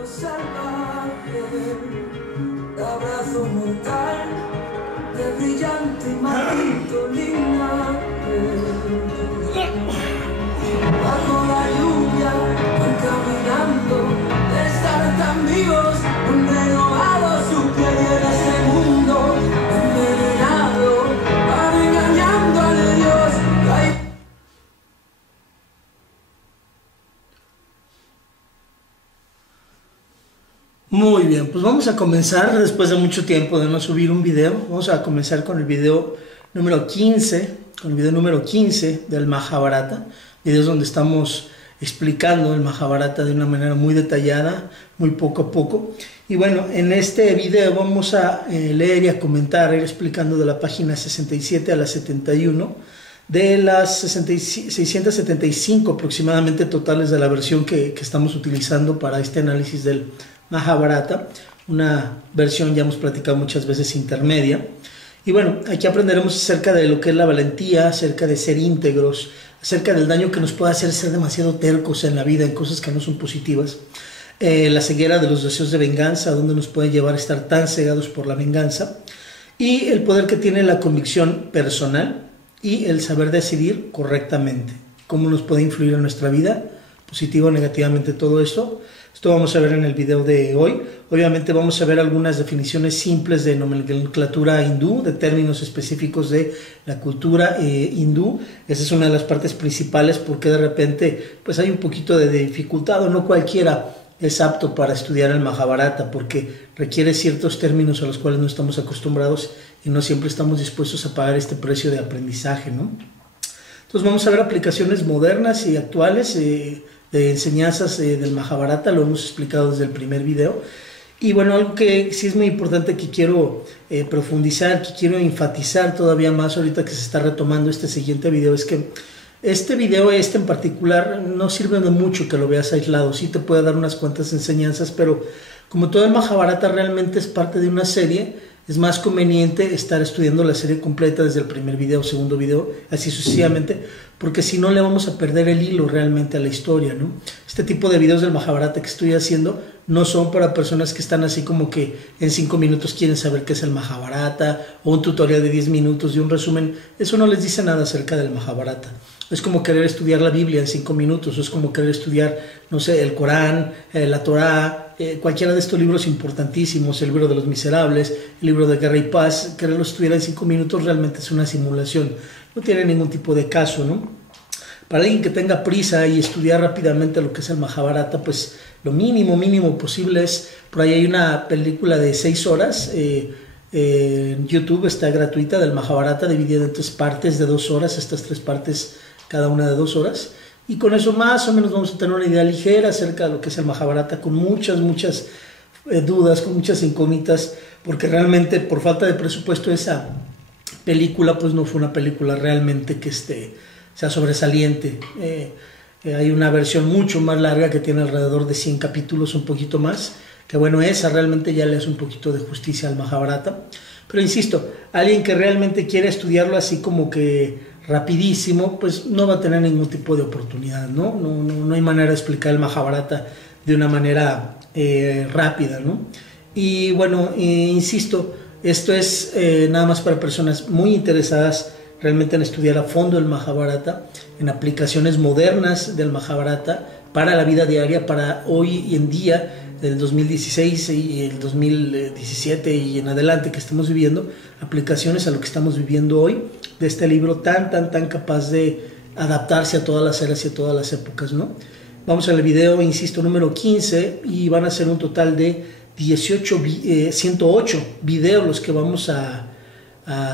salvaje, abrazo mortal de brillante manto linaje. Bajo la lluvia van caminando, de estar tan vivos, han renovado su piel en este mundo envenenado, van engañando al Dios. Muy bien, pues vamos a comenzar después de mucho tiempo de no subir un video. Vamos a comenzar con el video número 15, del Mahabharata. Videos donde estamos explicando el Mahabharata de una manera muy detallada, muy poco a poco. Y bueno, en este video vamos a leer y a comentar, ir explicando de la página 67 a la 71, de las 675 aproximadamente totales de la versión que estamos utilizando para este análisis del Mahabharata, una versión ya hemos platicado muchas veces intermedia. Y bueno, aquí aprenderemos acerca de lo que es la valentía, acerca de ser íntegros, acerca del daño que nos puede hacer ser demasiado tercos en la vida, en cosas que no son positivas, la ceguera de los deseos de venganza, donde nos puede llevar a estar tan cegados por la venganza, y el poder que tiene la convicción personal y el saber decidir correctamente, cómo nos puede influir en nuestra vida, positivo o negativamente todo esto. Esto vamos a ver en el video de hoy. Obviamente vamos a ver algunas definiciones simples de nomenclatura hindú, de términos específicos de la cultura hindú. Esa es una de las partes principales porque de repente pues hay un poquito de dificultad, o no cualquiera es apto para estudiar el Mahabharata porque requiere ciertos términos a los cuales no estamos acostumbrados y no siempre estamos dispuestos a pagar este precio de aprendizaje, ¿no? Entonces vamos a ver aplicaciones modernas y actuales de enseñanzas del Mahabharata, lo hemos explicado desde el primer video. Y bueno, algo que sí es muy importante que quiero profundizar, que quiero enfatizar todavía más ahorita que se está retomando este siguiente video, es que este video en particular no sirve de mucho que lo veas aislado. Sí te puede dar unas cuantas enseñanzas, pero como todo el Mahabharata realmente es parte de una serie, es más conveniente estar estudiando la serie completa desde el primer video, segundo video, así sucesivamente, porque si no le vamos a perder el hilo realmente a la historia, ¿no? Este tipo de videos del Mahabharata que estoy haciendo no son para personas que están así como que en 5 minutos quieren saber qué es el Mahabharata, o un tutorial de 10 minutos y un resumen. Eso no les dice nada acerca del Mahabharata. Es como querer estudiar la Biblia en 5 minutos, o es como querer estudiar, no sé, el Corán, la Torá, cualquiera de estos libros importantísimos, el libro de los miserables, el libro de Guerra y Paz. Quererlo estudiar en 5 minutos realmente es una simulación, no tiene ningún tipo de caso, ¿no? Para alguien que tenga prisa y estudiar rápidamente lo que es el Mahabharata, pues lo mínimo posible es, por ahí hay una película de 6 horas, en YouTube está gratuita, del Mahabharata, dividida en 3 partes de 2 horas, estas 3 partes cada una de 2 horas, y con eso más o menos vamos a tener una idea ligera acerca de lo que es el Mahabharata, con muchas dudas, con muchas incógnitas, porque realmente por falta de presupuesto esa película pues no fue una película realmente que sea sobresaliente. Hay una versión mucho más larga que tiene alrededor de 100 capítulos, un poquito más, que bueno, esa realmente ya le hace un poquito de justicia al Mahabharata. Pero insisto, alguien que realmente quiere estudiarlo así como que rapidísimo, pues no va a tener ningún tipo de oportunidad, ¿no? No hay manera de explicar el Mahabharata de una manera rápida, ¿no? Y bueno, insisto, esto es nada más para personas muy interesadas realmente en estudiar a fondo el Mahabharata, en aplicaciones modernas del Mahabharata para la vida diaria, para hoy y en día, del 2016 y el 2017 y en adelante que estamos viviendo, aplicaciones a lo que estamos viviendo hoy, de este libro tan capaz de adaptarse a todas las eras y a todas las épocas, ¿no? Vamos al video, insisto, número 15, y van a ser un total de 108 videos los que vamos a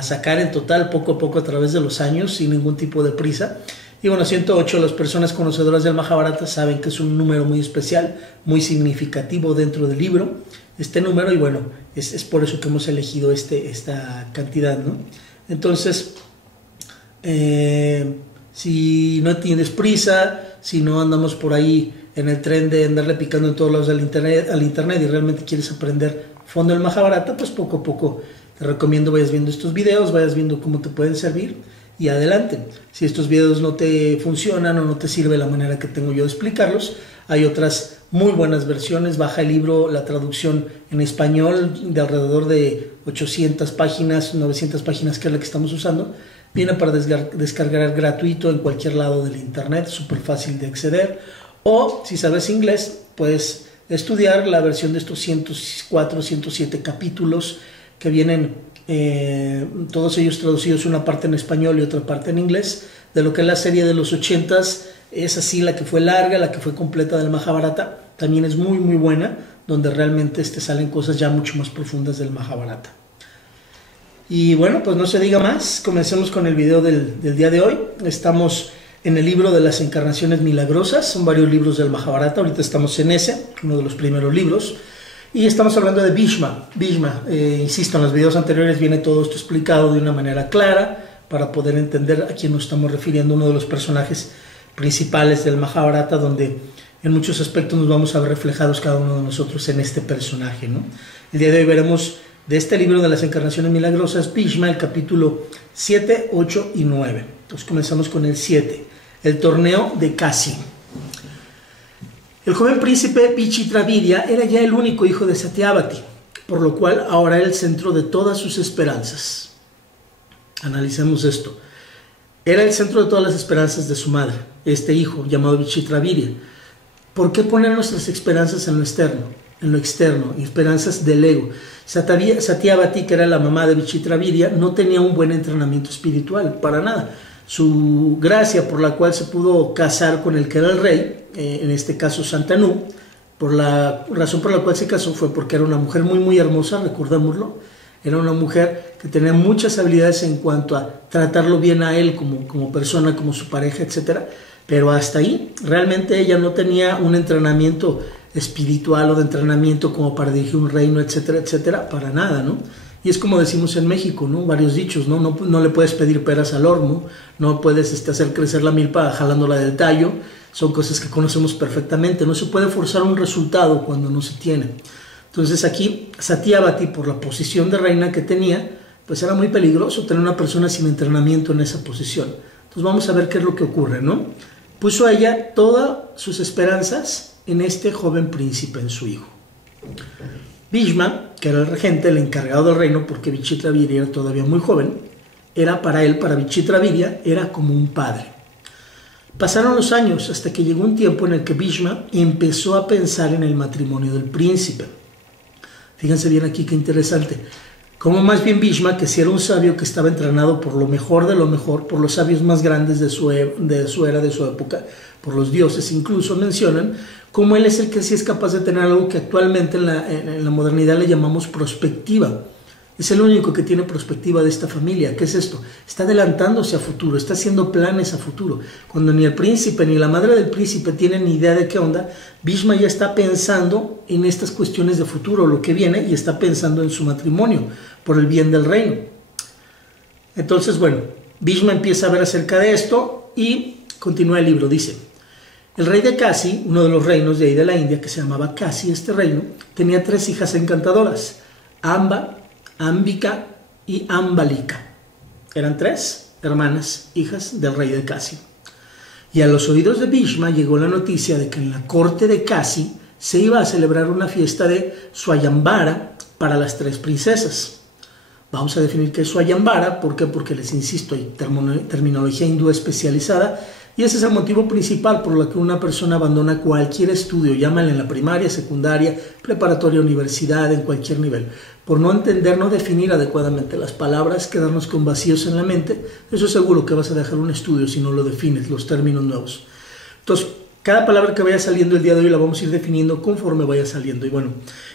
sacar en total, poco a poco a través de los años, sin ningún tipo de prisa. Y bueno, 108, las personas conocedoras del Mahabharata saben que es un número muy especial, muy significativo dentro del libro, este número, y bueno, es por eso que hemos elegido esta cantidad, ¿no? Entonces, si no tienes prisa, si no andamos por ahí en el tren de andarle picando en todos lados al internet y realmente quieres aprender a fondo el Mahabharata, pues poco a poco te recomiendo vayas viendo estos videos, vayas viendo cómo te pueden servir. y adelante. Si estos videos no te funcionan o no te sirve la manera que tengo yo de explicarlos, hay otras muy buenas versiones. Baja el libro, la traducción en español de alrededor de 800 páginas, 900 páginas, que es la que estamos usando. Viene para descargar gratuito en cualquier lado del internet, súper fácil de acceder. O si sabes inglés, puedes estudiar la versión de estos 104, 107 capítulos que vienen, todos ellos traducidos, una parte en español y otra parte en inglés, de lo que es la serie de los 80s. Es así, la que fue larga, la que fue completa del Mahabharata, también es muy muy buena, donde realmente salen cosas ya mucho más profundas del Mahabharata. Y bueno, pues no se diga más, comencemos con el video del día de hoy. Estamos en el libro de las encarnaciones milagrosas, son varios libros del Mahabharata, ahorita estamos en ese, uno de los primeros libros, y estamos hablando de Bhishma. Insisto, en los videos anteriores viene todo esto explicado de una manera clara, para poder entender a quién nos estamos refiriendo, uno de los personajes principales del Mahabharata, donde en muchos aspectos nos vamos a ver reflejados cada uno de nosotros en este personaje, ¿no? El día de hoy veremos de este libro de las encarnaciones milagrosas, Bhishma, el capítulo 7, 8 y 9. Entonces comenzamos con el 7, el torneo de Kasi. El joven príncipe Vichitravirya era ya el único hijo de Satyavati, por lo cual ahora era el centro de todas sus esperanzas. Analicemos esto. Era el centro de todas las esperanzas de su madre, este hijo llamado Vichitravirya. ¿Por qué poner nuestras esperanzas en lo externo, esperanzas del ego? Satyavati, que era la mamá de Vichitravirya, no tenía un buen entrenamiento espiritual, para nada. Su gracia por la cual se pudo casar con el que era el rey, en este caso Santanu, por la razón por la cual se casó fue porque era una mujer muy muy hermosa, recordémoslo. Era una mujer que tenía muchas habilidades en cuanto a tratarlo bien a él como persona, como su pareja, etc. Pero hasta ahí, realmente ella no tenía un entrenamiento espiritual o de entrenamiento como para dirigir un reino, etcétera, etcétera, para nada, ¿no? Y es como decimos en México, ¿no? Varios dichos, ¿no? No le puedes pedir peras al horno, no puedes hacer crecer la milpa jalándola del tallo. Son cosas que conocemos perfectamente. No se puede forzar un resultado cuando no se tiene. Entonces aquí Satyavati, por la posición de reina que tenía, pues era muy peligroso tener una persona sin entrenamiento en esa posición. Entonces vamos a ver qué es lo que ocurre, ¿no? Puso a ella todas sus esperanzas en este joven príncipe, en su hijo. Bhishma, que era el regente, el encargado del reino, porque Vichitravirya era todavía muy joven, era para él, para Vichitravirya, era como un padre. Pasaron los años hasta que llegó un tiempo en el que Bhishma empezó a pensar en el matrimonio del príncipe. Fíjense bien aquí qué interesante. Como más bien Bhishma, que si era un sabio que estaba entrenado por lo mejor de lo mejor, por los sabios más grandes de su era, de su época, por los dioses, incluso mencionan cómo él es el que sí es capaz de tener algo que actualmente en la modernidad le llamamos prospectiva. Es el único que tiene perspectiva de esta familia. ¿Qué es esto? Está adelantándose a futuro, está haciendo planes a futuro. Cuando ni el príncipe ni la madre del príncipe tienen ni idea de qué onda, Bhishma ya está pensando en estas cuestiones de futuro, lo que viene, y está pensando en su matrimonio, por el bien del reino. Entonces, bueno, Bhishma empieza a ver acerca de esto y continúa el libro. Dice: el rey de Kasi, uno de los reinos de ahí de la India, que se llamaba Kasi, este reino, tenía 3 hijas encantadoras: Amba, Ambika y Ambalika. Eran 3 hermanas, hijas del rey de Kasi. Y a los oídos de Bhishma llegó la noticia de que en la corte de Kasi se iba a celebrar una fiesta de Swayambara para las 3 princesas. Vamos a definir qué es Swayambara. ¿Por qué? Porque les insisto, hay terminología hindú especializada. Y ese es el motivo principal por el que una persona abandona cualquier estudio, llámale en la primaria, secundaria, preparatoria, universidad, en cualquier nivel. Por no entender, no definir adecuadamente las palabras, quedarnos con vacíos en la mente, eso es seguro que vas a dejar un estudio si no lo defines, los términos nuevos. Entonces, cada palabra que vaya saliendo el día de hoy la vamos a ir definiendo conforme vaya saliendo. Y bueno,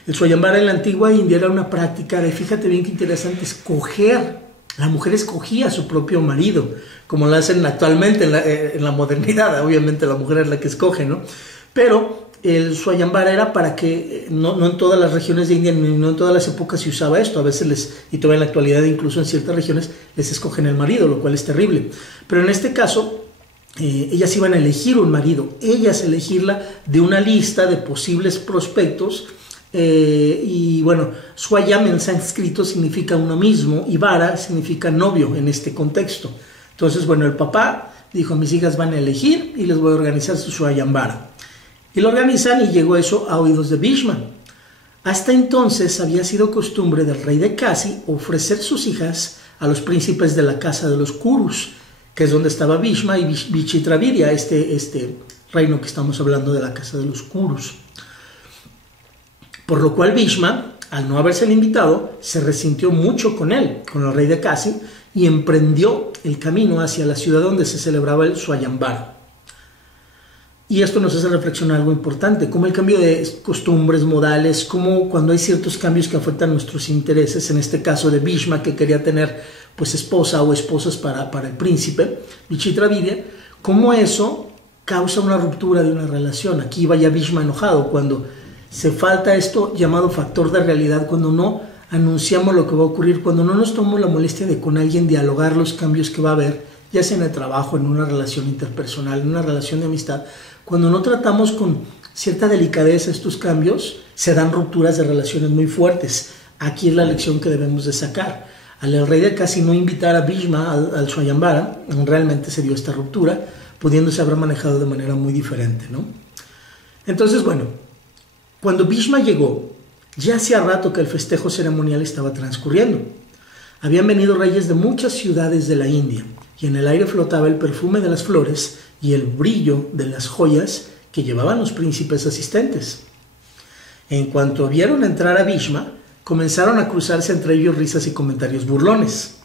el Swayambara en la antigua India era una práctica de, fíjate bien qué interesante, escoger. La mujer escogía a su propio marido, como lo hacen actualmente en la modernidad. Obviamente la mujer es la que escoge, ¿no? Pero el Swayambara era para que, no en todas las regiones de India, no en todas las épocas se usaba esto. A veces y todavía en la actualidad, incluso en ciertas regiones, les escogen el marido, lo cual es terrible. Pero en este caso, ellas iban a elegir un marido. Ellas elegirla de una lista de posibles prospectos. Y bueno, Swayam en sánscrito significa uno mismo y Vara significa novio en este contexto. Entonces, bueno, el papá dijo, mis hijas van a elegir y les voy a organizar su Swayambara. Y lo organizan y llegó eso a oídos de Bhishma. Hasta entonces había sido costumbre del rey de Kasi ofrecer sus hijas a los príncipes de la casa de los Kurus, que es donde estaba Bhishma y Vichitravirya, este reino que estamos hablando de la casa de los Kurus. Por lo cual Bhishma, al no haberse invitado, se resintió mucho con él, con el rey de Kasi, y emprendió el camino hacia la ciudad donde se celebraba el Swayambara. Y esto nos hace reflexionar algo importante, como el cambio de costumbres, modales, como cuando hay ciertos cambios que afectan nuestros intereses, en este caso de Bhishma, que quería tener pues esposa o esposas para el príncipe, Vichitravirya, cómo eso causa una ruptura de una relación. Aquí vaya Bhishma enojado, cuando se falta esto llamado factor de realidad, cuando no anunciamos lo que va a ocurrir, cuando no nos tomamos la molestia de con alguien dialogar los cambios que va a haber, ya sea en el trabajo, en una relación interpersonal, en una relación de amistad, cuando no tratamos con cierta delicadeza estos cambios, se dan rupturas de relaciones muy fuertes. Aquí es la lección que debemos de sacar. Al rey de Kasi no invitar a Bhishma al Swayambara, realmente se dio esta ruptura, pudiéndose haber manejado de manera muy diferente, ¿no? Entonces, bueno, cuando Bhishma llegó, ya hacía rato que el festejo ceremonial estaba transcurriendo. Habían venido reyes de muchas ciudades de la India, y en el aire flotaba el perfume de las flores y el brillo de las joyas que llevaban los príncipes asistentes. En cuanto vieron entrar a Bhishma, comenzaron a cruzarse entre ellos risas y comentarios burlones.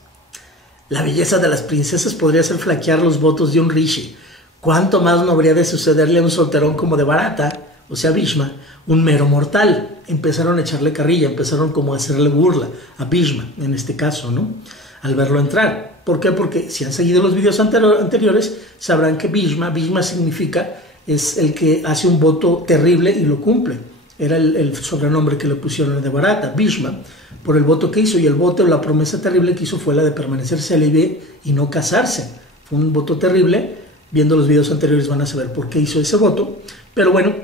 La belleza de las princesas podría hacer flaquear los votos de un rishi. ¿Cuánto más no habría de sucederle a un solterón como de Bharata, o sea Bhishma, un mero mortal? Empezaron a echarle carrilla, empezaron como a hacerle burla a Bhishma, en este caso, ¿no? Al verlo entrar. ¿Por qué? Porque si han seguido los videos anteriores, sabrán que Bhishma significa, es el que hace un voto terrible y lo cumple. Era el sobrenombre que le pusieron de Bharata, Bhishma, por el voto que hizo. Y el voto, la promesa terrible que hizo fue la de permanecer célibe y no casarse. Fue un voto terrible. Viendo los videos anteriores van a saber por qué hizo ese voto. Pero bueno,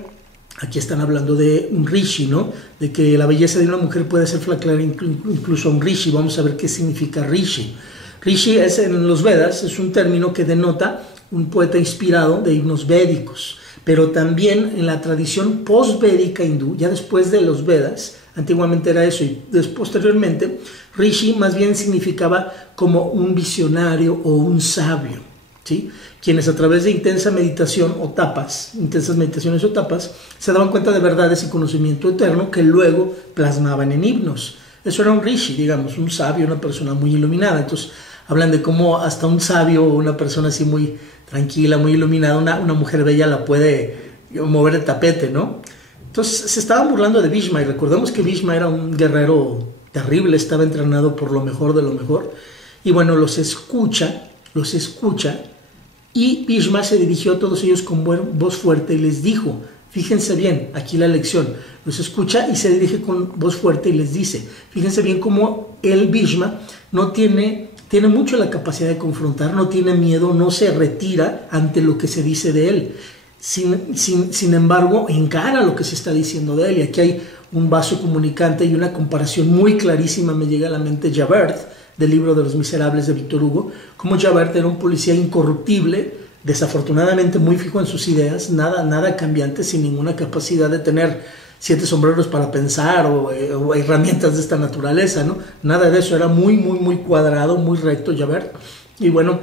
aquí están hablando de un rishi, ¿no? De que la belleza de una mujer puede hacer flaquear incluso a un rishi. Vamos a ver qué significa rishi. Rishi es, en los Vedas, es un término que denota un poeta inspirado de himnos védicos, pero también en la tradición post-védica hindú, ya después de los Vedas, antiguamente era eso, y posteriormente, rishi más bien significaba como un visionario o un sabio, ¿sí? Quienes a través de intensas meditaciones o tapas, se daban cuenta de verdades y conocimiento eterno que luego plasmaban en himnos. Eso era un rishi, digamos, un sabio, una persona muy iluminada. Entonces, hablan de cómo hasta un sabio o una persona así muy tranquila, muy iluminada, una mujer bella la puede mover el tapete, ¿no? Entonces, se estaban burlando de Bhishma, y recordemos que Bhishma era un guerrero terrible, estaba entrenado por lo mejor de lo mejor, y bueno, los escucha, y Bhishma se dirigió a todos ellos con voz fuerte y les dijo, fíjense bien, aquí la lección, los escucha y se dirige con voz fuerte y les dice, fíjense bien cómo el Bhishma tiene mucho la capacidad de confrontar, no tiene miedo, no se retira ante lo que se dice de él. Sin embargo, encara lo que se está diciendo de él. Y aquí hay un vaso comunicante y una comparación muy clarísima, me llega a la mente Javert, del libro de Los Miserables de Víctor Hugo, como Javert era un policía incorruptible, desafortunadamente muy fijo en sus ideas, nada cambiante, sin ninguna capacidad de tener 7 sombreros para pensar o herramientas de esta naturaleza, ¿no? Nada de eso, era muy cuadrado, muy recto Javert, y bueno,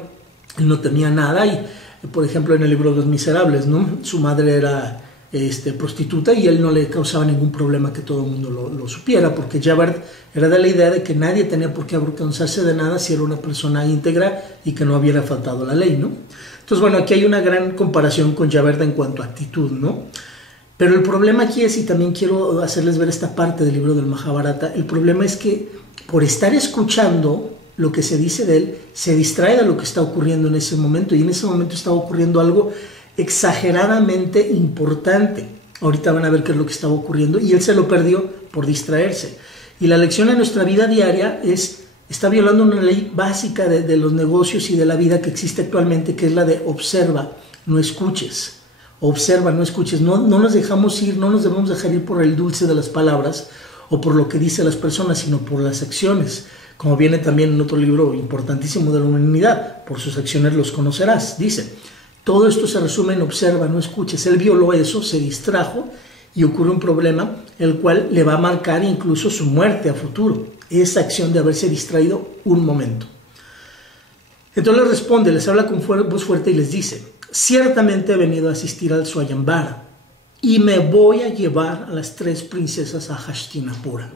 él no tenía nada. Y por ejemplo en el libro de Los Miserables, ¿no? Su madre era prostituta y él no le causaba ningún problema que todo el mundo lo supiera, porque Javert era de la idea de que nadie tenía por qué avergonzarse de nada si era una persona íntegra y que no hubiera faltado la ley, ¿no? Entonces bueno, aquí hay una gran comparación con Javert en cuanto a actitud, ¿no? Pero el problema aquí es, y también quiero hacerles ver esta parte del libro del Mahabharata, el problema es que por estar escuchando lo que se dice de él, se distrae de lo que está ocurriendo en ese momento, y en ese momento está ocurriendo algo exageradamente importante. Ahorita van a ver qué es lo que estaba ocurriendo, y él se lo perdió por distraerse. Y la lección en nuestra vida diaria está violando una ley básica de los negocios y de la vida que existe actualmente, que es la de observa, no escuches. Observa, no escuches, no nos dejamos ir, no nos debemos dejar ir por el dulce de las palabras o por lo que dicen las personas, sino por las acciones. Como viene también en otro libro importantísimo de la humanidad, por sus acciones los conocerás. Dice, todo esto se resume en observa, no escuches. Él violó eso, se distrajo y ocurre un problema, el cual le va a marcar incluso su muerte a futuro. Esa acción de haberse distraído un momento. Entonces les responde, les habla con voz fuerte y les dice, ciertamente he venido a asistir al Swayambara y me voy a llevar a las 3 princesas a Hastinapura.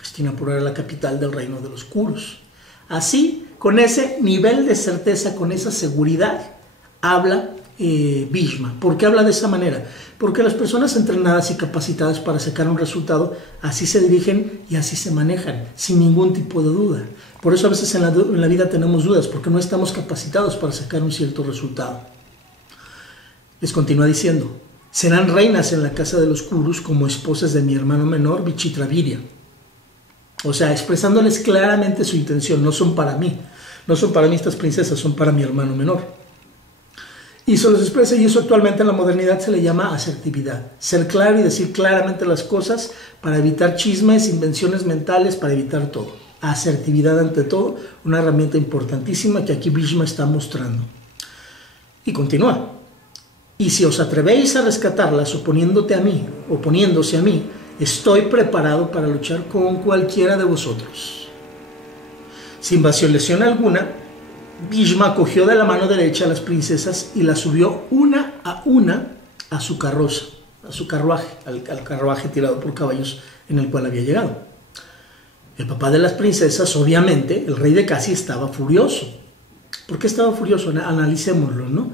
Hastinapura era la capital del reino de los Kurus. Así, con ese nivel de certeza, con esa seguridad, habla Bhishma. ¿Por qué habla de esa manera? Porque las personas entrenadas y capacitadas para sacar un resultado, así se dirigen y así se manejan, sin ningún tipo de duda. Por eso a veces en la vida tenemos dudas, porque no estamos capacitados para sacar un cierto resultado. Les continúa diciendo, serán reinas en la casa de los Kurus como esposas de mi hermano menor, Vichitravirya. O sea, expresándoles claramente su intención, no son para mí. No son para mí estas princesas, son para mi hermano menor. Y se los expresa, y eso actualmente en la modernidad se le llama asertividad. Ser claro y decir claramente las cosas para evitar chismes, invenciones mentales, para evitar todo. Asertividad ante todo, una herramienta importantísima que aquí Bhishma está mostrando. Y continúa. Y si os atrevéis a rescatarlas oponiéndose a mí, estoy preparado para luchar con cualquiera de vosotros. Sin vacilación alguna, Bhishma cogió de la mano derecha a las princesas y las subió una a su carroza, a su carruaje, al carruaje tirado por caballos en el cual había llegado. El papá de las princesas, obviamente, el rey de Kasi, estaba furioso. ¿Por qué estaba furioso? Analicémoslo, ¿no?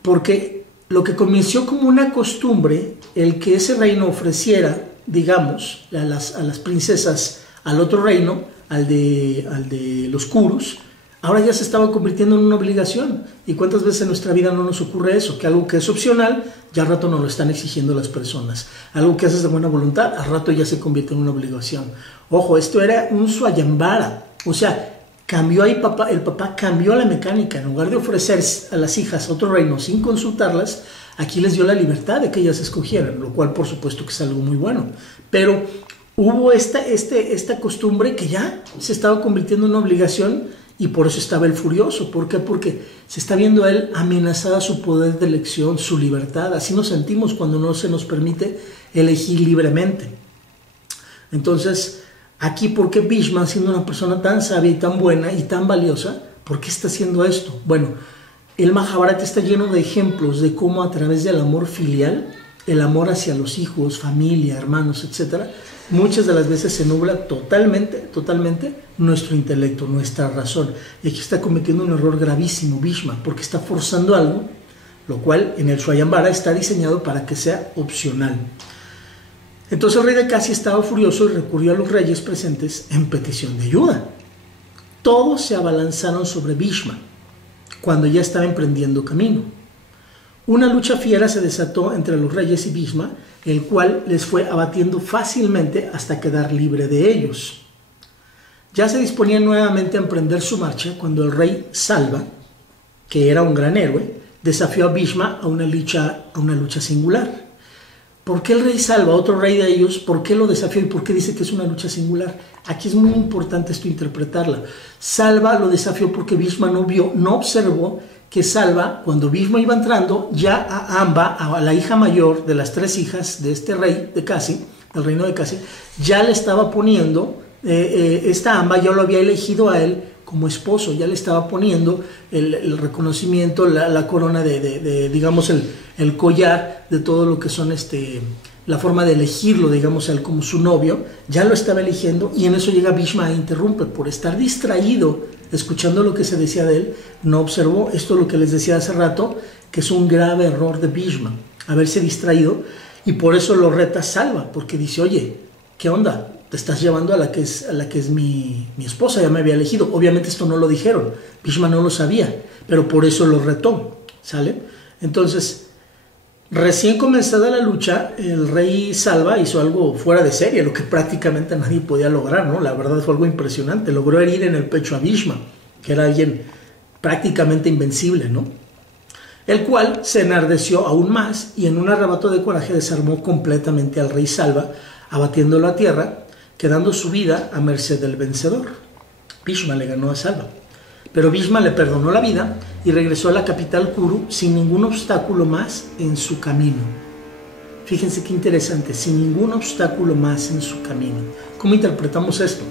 Porque lo que comenzó como una costumbre, el que ese reino ofreciera, digamos, a las princesas al otro reino, al de los Kurus, ahora ya se estaba convirtiendo en una obligación. ¿Y cuántas veces en nuestra vida no nos ocurre eso? Que algo que es opcional, ya al rato nos lo están exigiendo las personas. Algo que haces de buena voluntad, al rato ya se convierte en una obligación. Ojo, esto era un Swayambara. O sea, cambió ahí el papá cambió la mecánica. En lugar de ofrecer a las hijas a otro reino sin consultarlas, aquí les dio la libertad de que ellas escogieran, lo cual por supuesto que es algo muy bueno. Pero hubo esta costumbre que ya se estaba convirtiendo en una obligación. Y por eso estaba él furioso. ¿Por qué? Porque se está viendo a él amenazada su poder de elección, su libertad. Así nos sentimos cuando no se nos permite elegir libremente. Entonces, aquí, ¿por qué Bhishma, siendo una persona tan sabia y tan buena y tan valiosa, por qué está haciendo esto? Bueno, el Mahabharata está lleno de ejemplos de cómo a través del amor filial, el amor hacia los hijos, familia, hermanos, etc., muchas de las veces se nubla totalmente nuestro intelecto, nuestra razón. Y aquí está cometiendo un error gravísimo Bhishma, porque está forzando algo, lo cual en el Swayambara está diseñado para que sea opcional. Entonces el rey de Kasi estaba furioso y recurrió a los reyes presentes en petición de ayuda. Todos se abalanzaron sobre Bhishma cuando ya estaba emprendiendo camino. Una lucha fiera se desató entre los reyes y Bhishma, el cual les fue abatiendo fácilmente hasta quedar libre de ellos. Ya se disponían nuevamente a emprender su marcha cuando el rey Salva, que era un gran héroe, desafió a Bhishma a una lucha singular. ¿Por qué el rey Salva, otro rey de ellos, por qué lo desafió y por qué dice que es una lucha singular? Aquí es muy importante esto interpretarla. Salva lo desafió porque Bhishma no observó que Salva, cuando Bhishma iba entrando, ya a Amba, a la hija mayor de las 3 hijas de este rey de Kasi, del reino de Kasi, ya le estaba poniendo, esta Amba ya lo había elegido a él como esposo, ya le estaba poniendo el reconocimiento, la corona digamos, el collar de todo lo que son la forma de elegirlo, digamos, a él como su novio, ya lo estaba eligiendo, y en eso llega Bhishma e interrumpe. Por estar distraído escuchando lo que se decía de él, no observó esto, lo que les decía hace rato, que es un grave error de Bhishma, haberse distraído, y por eso lo reta Salva, porque dice, oye, ¿qué onda? Te estás llevando a la que es mi esposa, ya me había elegido. Obviamente esto no lo dijeron, Bhishma no lo sabía, pero por eso lo retó, ¿sale? Entonces, recién comenzada la lucha, el rey Salva hizo algo fuera de serie, lo que prácticamente nadie podía lograr, ¿no? La verdad fue algo impresionante. Logró herir en el pecho a Bhishma, que era alguien prácticamente invencible, ¿no? El cual se enardeció aún más y en un arrebato de coraje desarmó completamente al rey Salva, abatiéndolo a tierra, quedando su vida a merced del vencedor. Bhishma le ganó a Salva. Pero Bhishma le perdonó la vida y regresó a la capital Kuru sin ningún obstáculo más en su camino. Fíjense qué interesante, sin ningún obstáculo más en su camino. ¿Cómo interpretamos esto?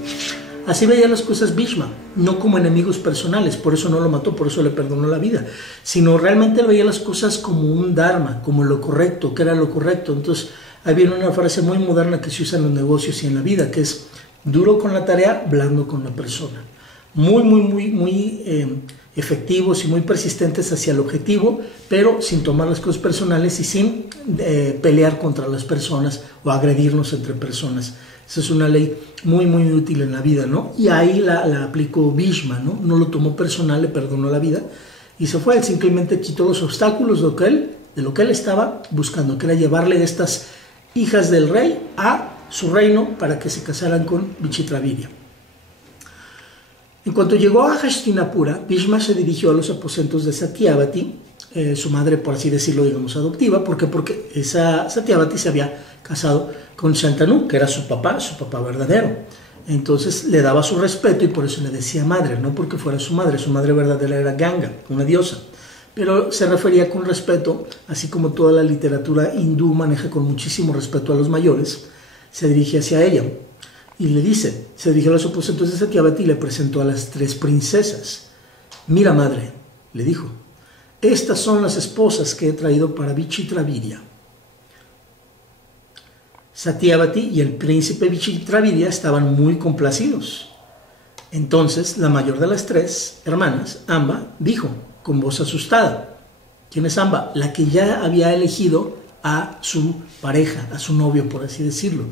Así veía las cosas Bhishma, no como enemigos personales, por eso no lo mató, por eso le perdonó la vida, sino realmente veía las cosas como un dharma, como lo correcto, que era lo correcto. Entonces, ahí viene una frase muy moderna que se usa en los negocios y en la vida, que es duro con la tarea, blando con la persona. Muy efectivos y muy persistentes hacia el objetivo, pero sin tomar las cosas personales y sin pelear contra las personas o agredirnos entre personas. Esa es una ley muy útil en la vida, ¿no? Y ahí la aplicó Bhishma, ¿no? No lo tomó personal, le perdonó la vida y se fue. Él simplemente quitó los obstáculos de lo que él estaba buscando, que era llevarle estas hijas del rey a su reino para que se casaran con Vichitravirya. En cuanto llegó a Hastinapura, Bhishma se dirigió a los aposentos de Satyavati, su madre, por así decirlo, digamos, adoptiva. ¿Por qué? Porque esa Satyavati se había casado con Shantanu, que era su papá verdadero. Entonces le daba su respeto y por eso le decía madre, no porque fuera su madre verdadera era Ganga, una diosa. Pero se refería con respeto, así como toda la literatura hindú maneja con muchísimo respeto a los mayores, se dirige hacia ella. Y le dice, se dirigió a los aposentos de Satyavati y le presentó a las 3 princesas. Mira, madre, le dijo, estas son las esposas que he traído para Vichitravirya. Satyavati y el príncipe Vichitravirya estaban muy complacidos. Entonces, la mayor de las 3 hermanas, Amba, dijo con voz asustada. ¿Quién es Amba? La que ya había elegido a su pareja, a su novio, por así decirlo.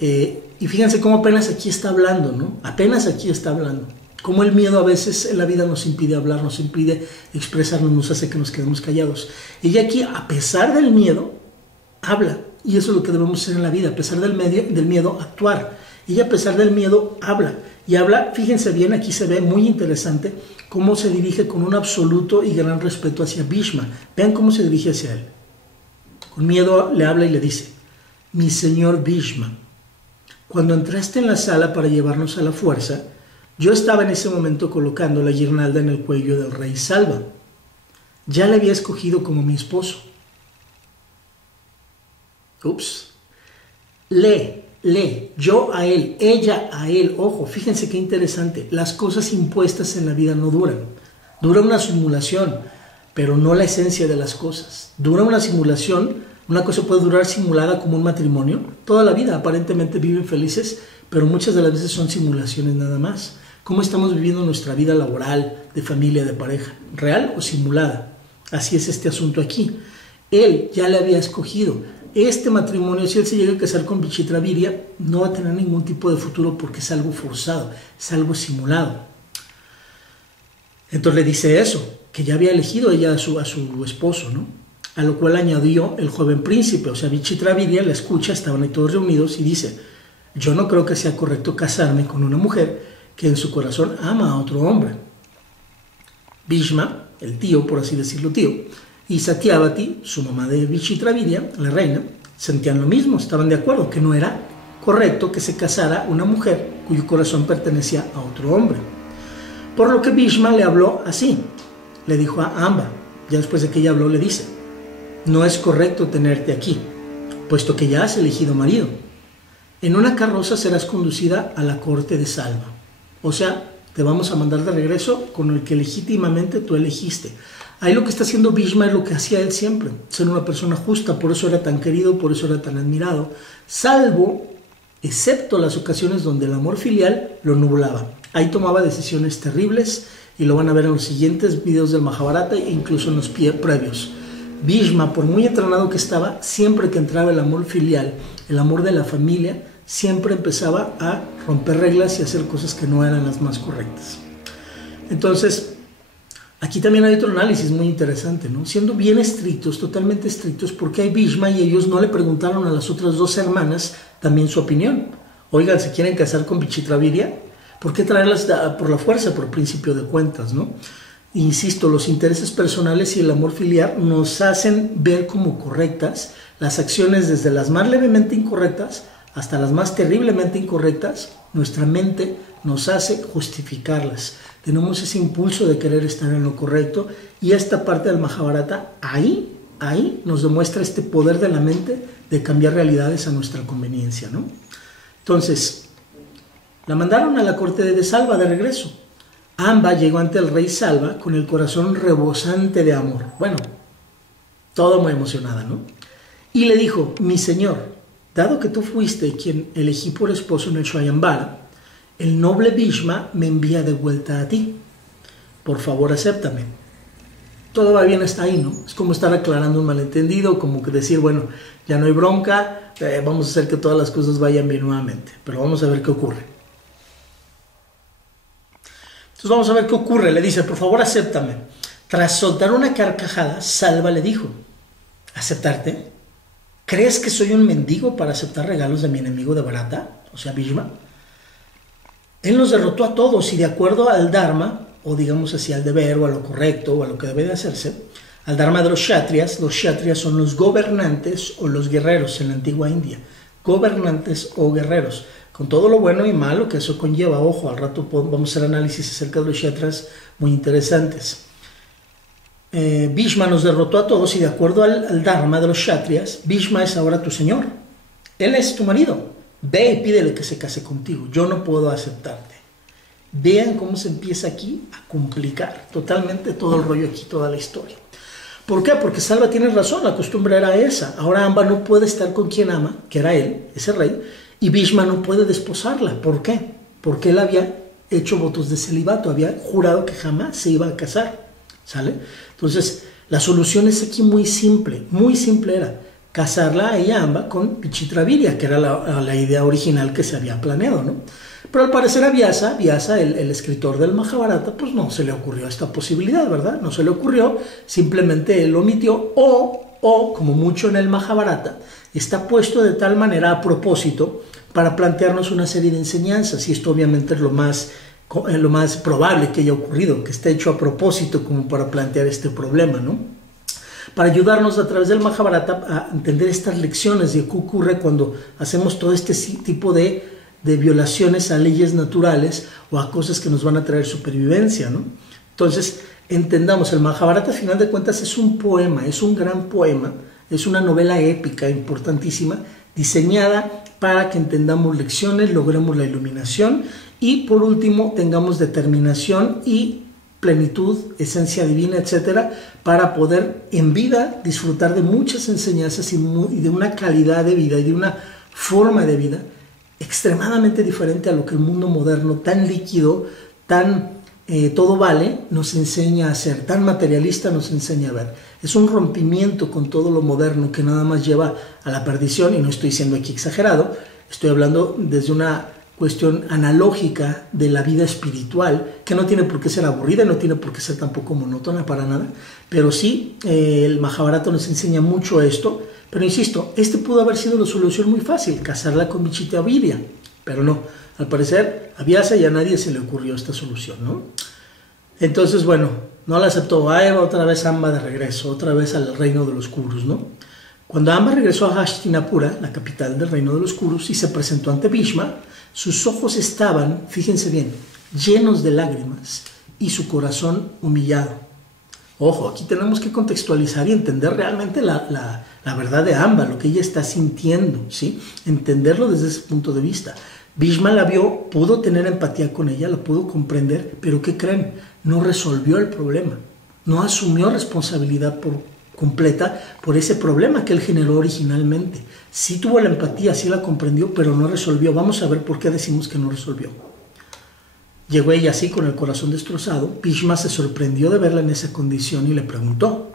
Y fíjense cómo apenas aquí está hablando, ¿no? Apenas aquí está hablando. Cómo el miedo a veces en la vida nos impide hablar, nos impide expresarnos, nos hace que nos quedemos callados. Ella aquí, a pesar del miedo, habla. Y eso es lo que debemos hacer en la vida, a pesar del miedo, actuar. Ella, a pesar del miedo, habla. Y habla, fíjense bien, aquí se ve muy interesante cómo se dirige con un absoluto y gran respeto hacia Bhishma. Vean cómo se dirige hacia él. Con miedo le habla y le dice, mi señor Bhishma, cuando entraste en la sala para llevarnos a la fuerza, yo estaba en ese momento colocando la guirnalda en el cuello del rey Salva. Ya le había escogido como mi esposo. Ups. Yo a él, ella a él. Ojo, fíjense qué interesante. Las cosas impuestas en la vida no duran. Dura una simulación, pero no la esencia de las cosas. Dura una simulación. Una cosa puede durar simulada como un matrimonio. Toda la vida aparentemente viven felices, pero muchas de las veces son simulaciones nada más. ¿Cómo estamos viviendo nuestra vida laboral, de familia, de pareja? ¿Real o simulada? Así es este asunto aquí. Él ya le había escogido. Este matrimonio, si él se llega a casar con Vichitravirya, no va a tener ningún tipo de futuro porque es algo forzado, es algo simulado. Entonces le dice eso, que ya había elegido ella a su esposo, ¿no? A lo cual añadió el joven príncipe, o sea, Vichitravirya la escucha, estaban ahí todos reunidos y dice, yo no creo que sea correcto casarme con una mujer que en su corazón ama a otro hombre. Bhishma, el tío, por así decirlo tío, y Satyavati, su mamá de Vichitravirya, la reina, sentían lo mismo, estaban de acuerdo que no era correcto que se casara una mujer cuyo corazón pertenecía a otro hombre. Por lo que Bhishma le habló así, le dijo a Amba, ya después de que ella habló le dice, no es correcto tenerte aquí, puesto que ya has elegido marido. En una carroza serás conducida a la corte de Salva. O sea, te vamos a mandar de regreso con el que legítimamente tú elegiste. Ahí lo que está haciendo Bhishma es lo que hacía él siempre, ser una persona justa, por eso era tan querido, por eso era tan admirado, salvo, excepto las ocasiones donde el amor filial lo nublaba. Ahí tomaba decisiones terribles y lo van a ver en los siguientes videos del Mahabharata e incluso en los previos. Bhishma, por muy entrenado que estaba, siempre que entraba el amor filial, el amor de la familia, siempre empezaba a romper reglas y hacer cosas que no eran las más correctas. Entonces, aquí también hay otro análisis muy interesante, ¿no? Siendo bien estrictos, totalmente estrictos, porque hay Bhishma y ellos no le preguntaron a las otras 2 hermanas también su opinión. Oigan, ¿se quieren casar con Vichitravirya? ¿Por qué traerlas por la fuerza, por principio de cuentas, no? Insisto, los intereses personales y el amor filial nos hacen ver como correctas las acciones desde las más levemente incorrectas hasta las más terriblemente incorrectas. Nuestra mente nos hace justificarlas. Tenemos ese impulso de querer estar en lo correcto, y esta parte del Mahabharata, ahí nos demuestra este poder de la mente de cambiar realidades a nuestra conveniencia, ¿no? Entonces, la mandaron a la corte de Salva de regreso. Amba llegó ante el rey Salva con el corazón rebosante de amor. Bueno, todo muy emocionada, ¿no? Y le dijo: mi señor, dado que tú fuiste quien elegí por esposo en el Swayambara, el noble Bhishma me envía de vuelta a ti. Por favor, acéptame. Todo va bien hasta ahí, ¿no? Es como estar aclarando un malentendido, como que decir, bueno, ya no hay bronca, vamos a hacer que todas las cosas vayan bien nuevamente. Pero vamos a ver qué ocurre. Entonces vamos a ver qué ocurre. Le dice: por favor, acéptame. Tras soltar una carcajada, Salva le dijo: ¿aceptarte? ¿Crees que soy un mendigo para aceptar regalos de mi enemigo de Bharata? O sea, Bhishma. Él nos derrotó a todos, y de acuerdo al Dharma, o digamos así, al deber, o a lo correcto, o a lo que debe de hacerse, al Dharma de los Kshatriyas son los gobernantes o los guerreros en la antigua India. Gobernantes o guerreros, con todo lo bueno y malo que eso conlleva. Ojo, al rato vamos a hacer análisis acerca de los Kshatriyas muy interesantes. Bhishma nos derrotó a todos, y de acuerdo al Dharma de los Kshatriyas, Bhishma es ahora tu señor. Él es tu marido. Ve y pídele que se case contigo. Yo no puedo aceptarte. Vean cómo se empieza aquí a complicar totalmente todo el rollo aquí, toda la historia. ¿Por qué? Porque Salva tiene razón, la costumbre era esa. Ahora Amba no puede estar con quien ama, que era él, ese rey, y Bhishma no puede desposarla. ¿Por qué? Porque él había hecho votos de celibato, había jurado que jamás se iba a casar. ¿Sale? Entonces, la solución es aquí muy simple era casarla a ella, Amba, con Vichitravirya, que era la idea original que se había planeado, ¿no? Pero al parecer a Vyasa, el escritor del Mahabharata, pues no se le ocurrió esta posibilidad, ¿verdad? No se le ocurrió, simplemente él lo omitió, o como mucho en el Mahabharata, está puesto de tal manera a propósito para plantearnos una serie de enseñanzas, y esto obviamente es lo más probable que haya ocurrido, que esté hecho a propósito como para plantear este problema, ¿no? Para ayudarnos a través del Mahabharata a entender estas lecciones de qué ocurre cuando hacemos todo este tipo de violaciones a leyes naturales o a cosas que nos van a traer supervivencia, ¿no? Entonces, entendamos, el Mahabharata a final de cuentas es un poema, es un gran poema, es una novela épica importantísima, diseñada para que entendamos lecciones, logremos la iluminación y por último tengamos determinación y plenitud, esencia divina, etcétera, para poder en vida disfrutar de muchas enseñanzas y de una calidad de vida y de una forma de vida extremadamente diferente a lo que el mundo moderno, tan líquido, tan todo vale, nos enseña a hacer, tan materialista nos enseña a ver. Es un rompimiento con todo lo moderno que nada más lleva a la perdición, y no estoy siendo aquí exagerado, estoy hablando desde una cuestión analógica de la vida espiritual, que no tiene por qué ser aburrida, no tiene por qué ser tampoco monótona para nada, pero sí, el Mahabharata nos enseña mucho esto. Pero insisto, este pudo haber sido la solución muy fácil, casarla con Vichitravirya, pero no, al parecer a Vyasa y a nadie se le ocurrió esta solución, ¿no? Entonces, bueno, no la aceptó. Ahí va otra vez Amba de regreso, otra vez al reino de los Kurus, ¿no? Cuando Amba regresó a Hastinapura, la capital del reino de los Kurus, y se presentó ante Bhishma, sus ojos estaban, fíjense bien, llenos de lágrimas y su corazón humillado. Ojo, aquí tenemos que contextualizar y entender realmente la verdad de Amba, lo que ella está sintiendo, ¿sí? Entenderlo desde ese punto de vista. Bhishma la vio, pudo tener empatía con ella, la pudo comprender, pero ¿qué creen? No resolvió el problema, no asumió responsabilidad completa por ese problema que él generó originalmente. Sí tuvo la empatía, sí la comprendió, pero no resolvió. Vamos a ver por qué decimos que no resolvió. Llegó ella así con el corazón destrozado. Bhishma se sorprendió de verla en esa condición y le preguntó: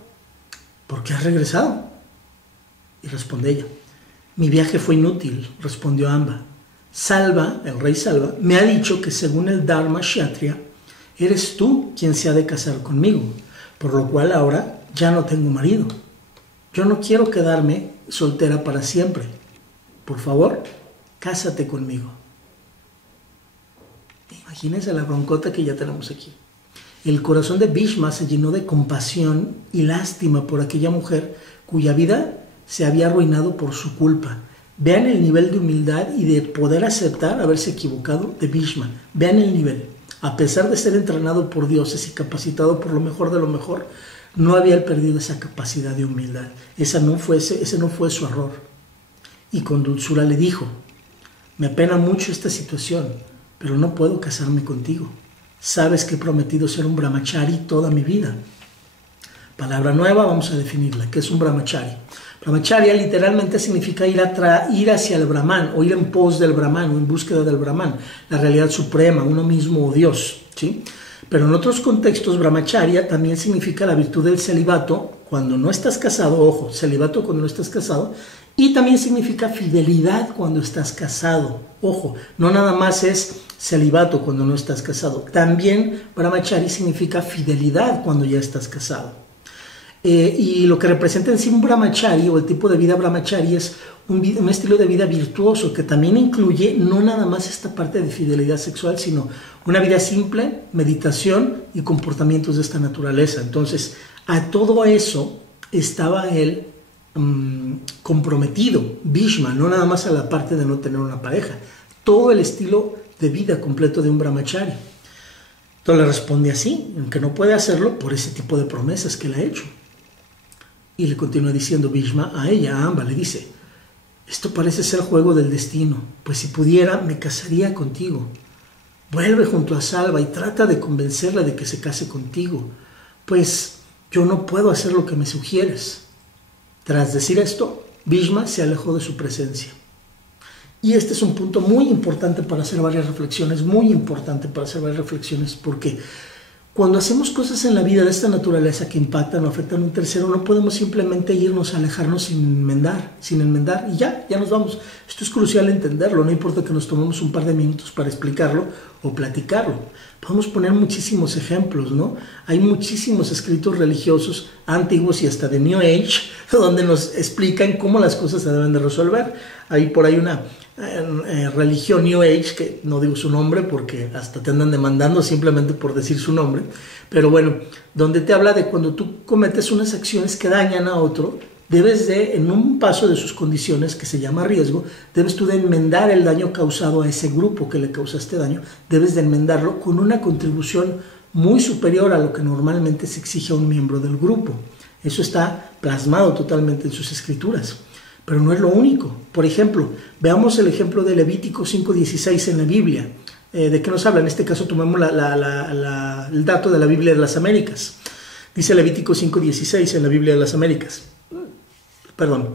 ¿por qué has regresado? Y responde ella: mi viaje fue inútil, respondió Amba. Salva, el rey Salva, me ha dicho que según el Dharma Kshatriya, eres tú quien se ha de casar conmigo, por lo cual ahora ya no tengo marido. Yo no quiero quedarme soltera para siempre. Por favor, cásate conmigo. Imagínense la broncota que ya tenemos aquí. El corazón de Bhishma se llenó de compasión y lástima por aquella mujer cuya vida se había arruinado por su culpa. Vean el nivel de humildad y de poder aceptar haberse equivocado de Bhishma. Vean el nivel. A pesar de ser entrenado por dioses y capacitado por lo mejor de lo mejor, no había perdido esa capacidad de humildad. Ese no fue su error. Y con dulzura le dijo: me apena mucho esta situación, pero no puedo casarme contigo. Sabes que he prometido ser un brahmachari toda mi vida. Palabra nueva, vamos a definirla. ¿Qué es un brahmachari? Brahmacharya literalmente significa ir hacia el Brahman, o ir en pos del Brahman, o en búsqueda del Brahman, la realidad suprema, uno mismo o Dios, ¿sí? Pero en otros contextos, brahmacharya también significa la virtud del celibato cuando no estás casado, ojo, celibato cuando no estás casado, y también significa fidelidad cuando estás casado, ojo, no nada más es celibato cuando no estás casado, también brahmachari significa fidelidad cuando ya estás casado. Y lo que representa en sí un brahmachari o el tipo de vida brahmachari es un estilo de vida virtuoso que también incluye no nada más esta parte de fidelidad sexual, sino una vida simple, meditación y comportamientos de esta naturaleza. Entonces, a todo eso estaba él comprometido, Bhishma, no nada más a la parte de no tener una pareja, todo el estilo de vida completo de un brahmachari. Entonces le responde así, aunque no puede hacerlo por ese tipo de promesas que le ha hecho. Y le continúa diciendo Bhishma a ella, a Amba, le dice: esto parece ser juego del destino, pues si pudiera me casaría contigo. Vuelve junto a Salva y trata de convencerla de que se case contigo, pues yo no puedo hacer lo que me sugieres. Tras decir esto, Bhishma se alejó de su presencia. Y este es un punto muy importante para hacer varias reflexiones, porque cuando hacemos cosas en la vida de esta naturaleza que impactan o afectan a un tercero, no podemos simplemente irnos a alejarnos sin enmendar, y ya nos vamos. Esto es crucial entenderlo, no importa que nos tomemos un par de minutos para explicarlo o platicarlo. Podemos poner muchísimos ejemplos, ¿no? Hay muchísimos escritos religiosos antiguos y hasta de New Age, donde nos explican cómo las cosas se deben de resolver. Hay por ahí una religión New Age, que no digo su nombre porque hasta te andan demandando simplemente por decir su nombre, pero bueno, donde te habla de cuando tú cometes unas acciones que dañan a otro, debes de, en un paso de sus condiciones que se llama riesgo, debes tú de enmendar el daño causado a ese grupo que le causaste daño, debes de enmendarlo con una contribución muy superior a lo que normalmente se exige a un miembro del grupo. Eso está plasmado totalmente en sus escrituras. Pero no es lo único. Por ejemplo, veamos el ejemplo de Levítico 5:16 en la Biblia. ¿De qué nos habla? En este caso tomamos el dato de la Biblia de las Américas. Dice Levítico 5:16 en la Biblia de las Américas.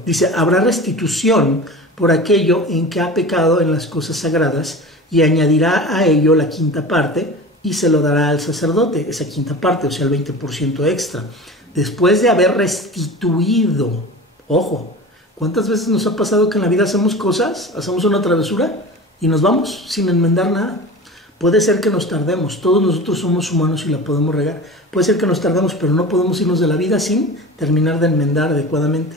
Dice: habrá restitución por aquello en que ha pecado en las cosas sagradas, y añadirá a ello la quinta parte y se lo dará al sacerdote, esa quinta parte, o sea, el 20% extra. Después de haber restituido, ojo, ¿cuántas veces nos ha pasado que en la vida hacemos cosas, hacemos una travesura y nos vamos sin enmendar nada? Puede ser que nos tardemos, todos nosotros somos humanos y la podemos regar. Puede ser que nos tardemos, pero no podemos irnos de la vida sin terminar de enmendar adecuadamente.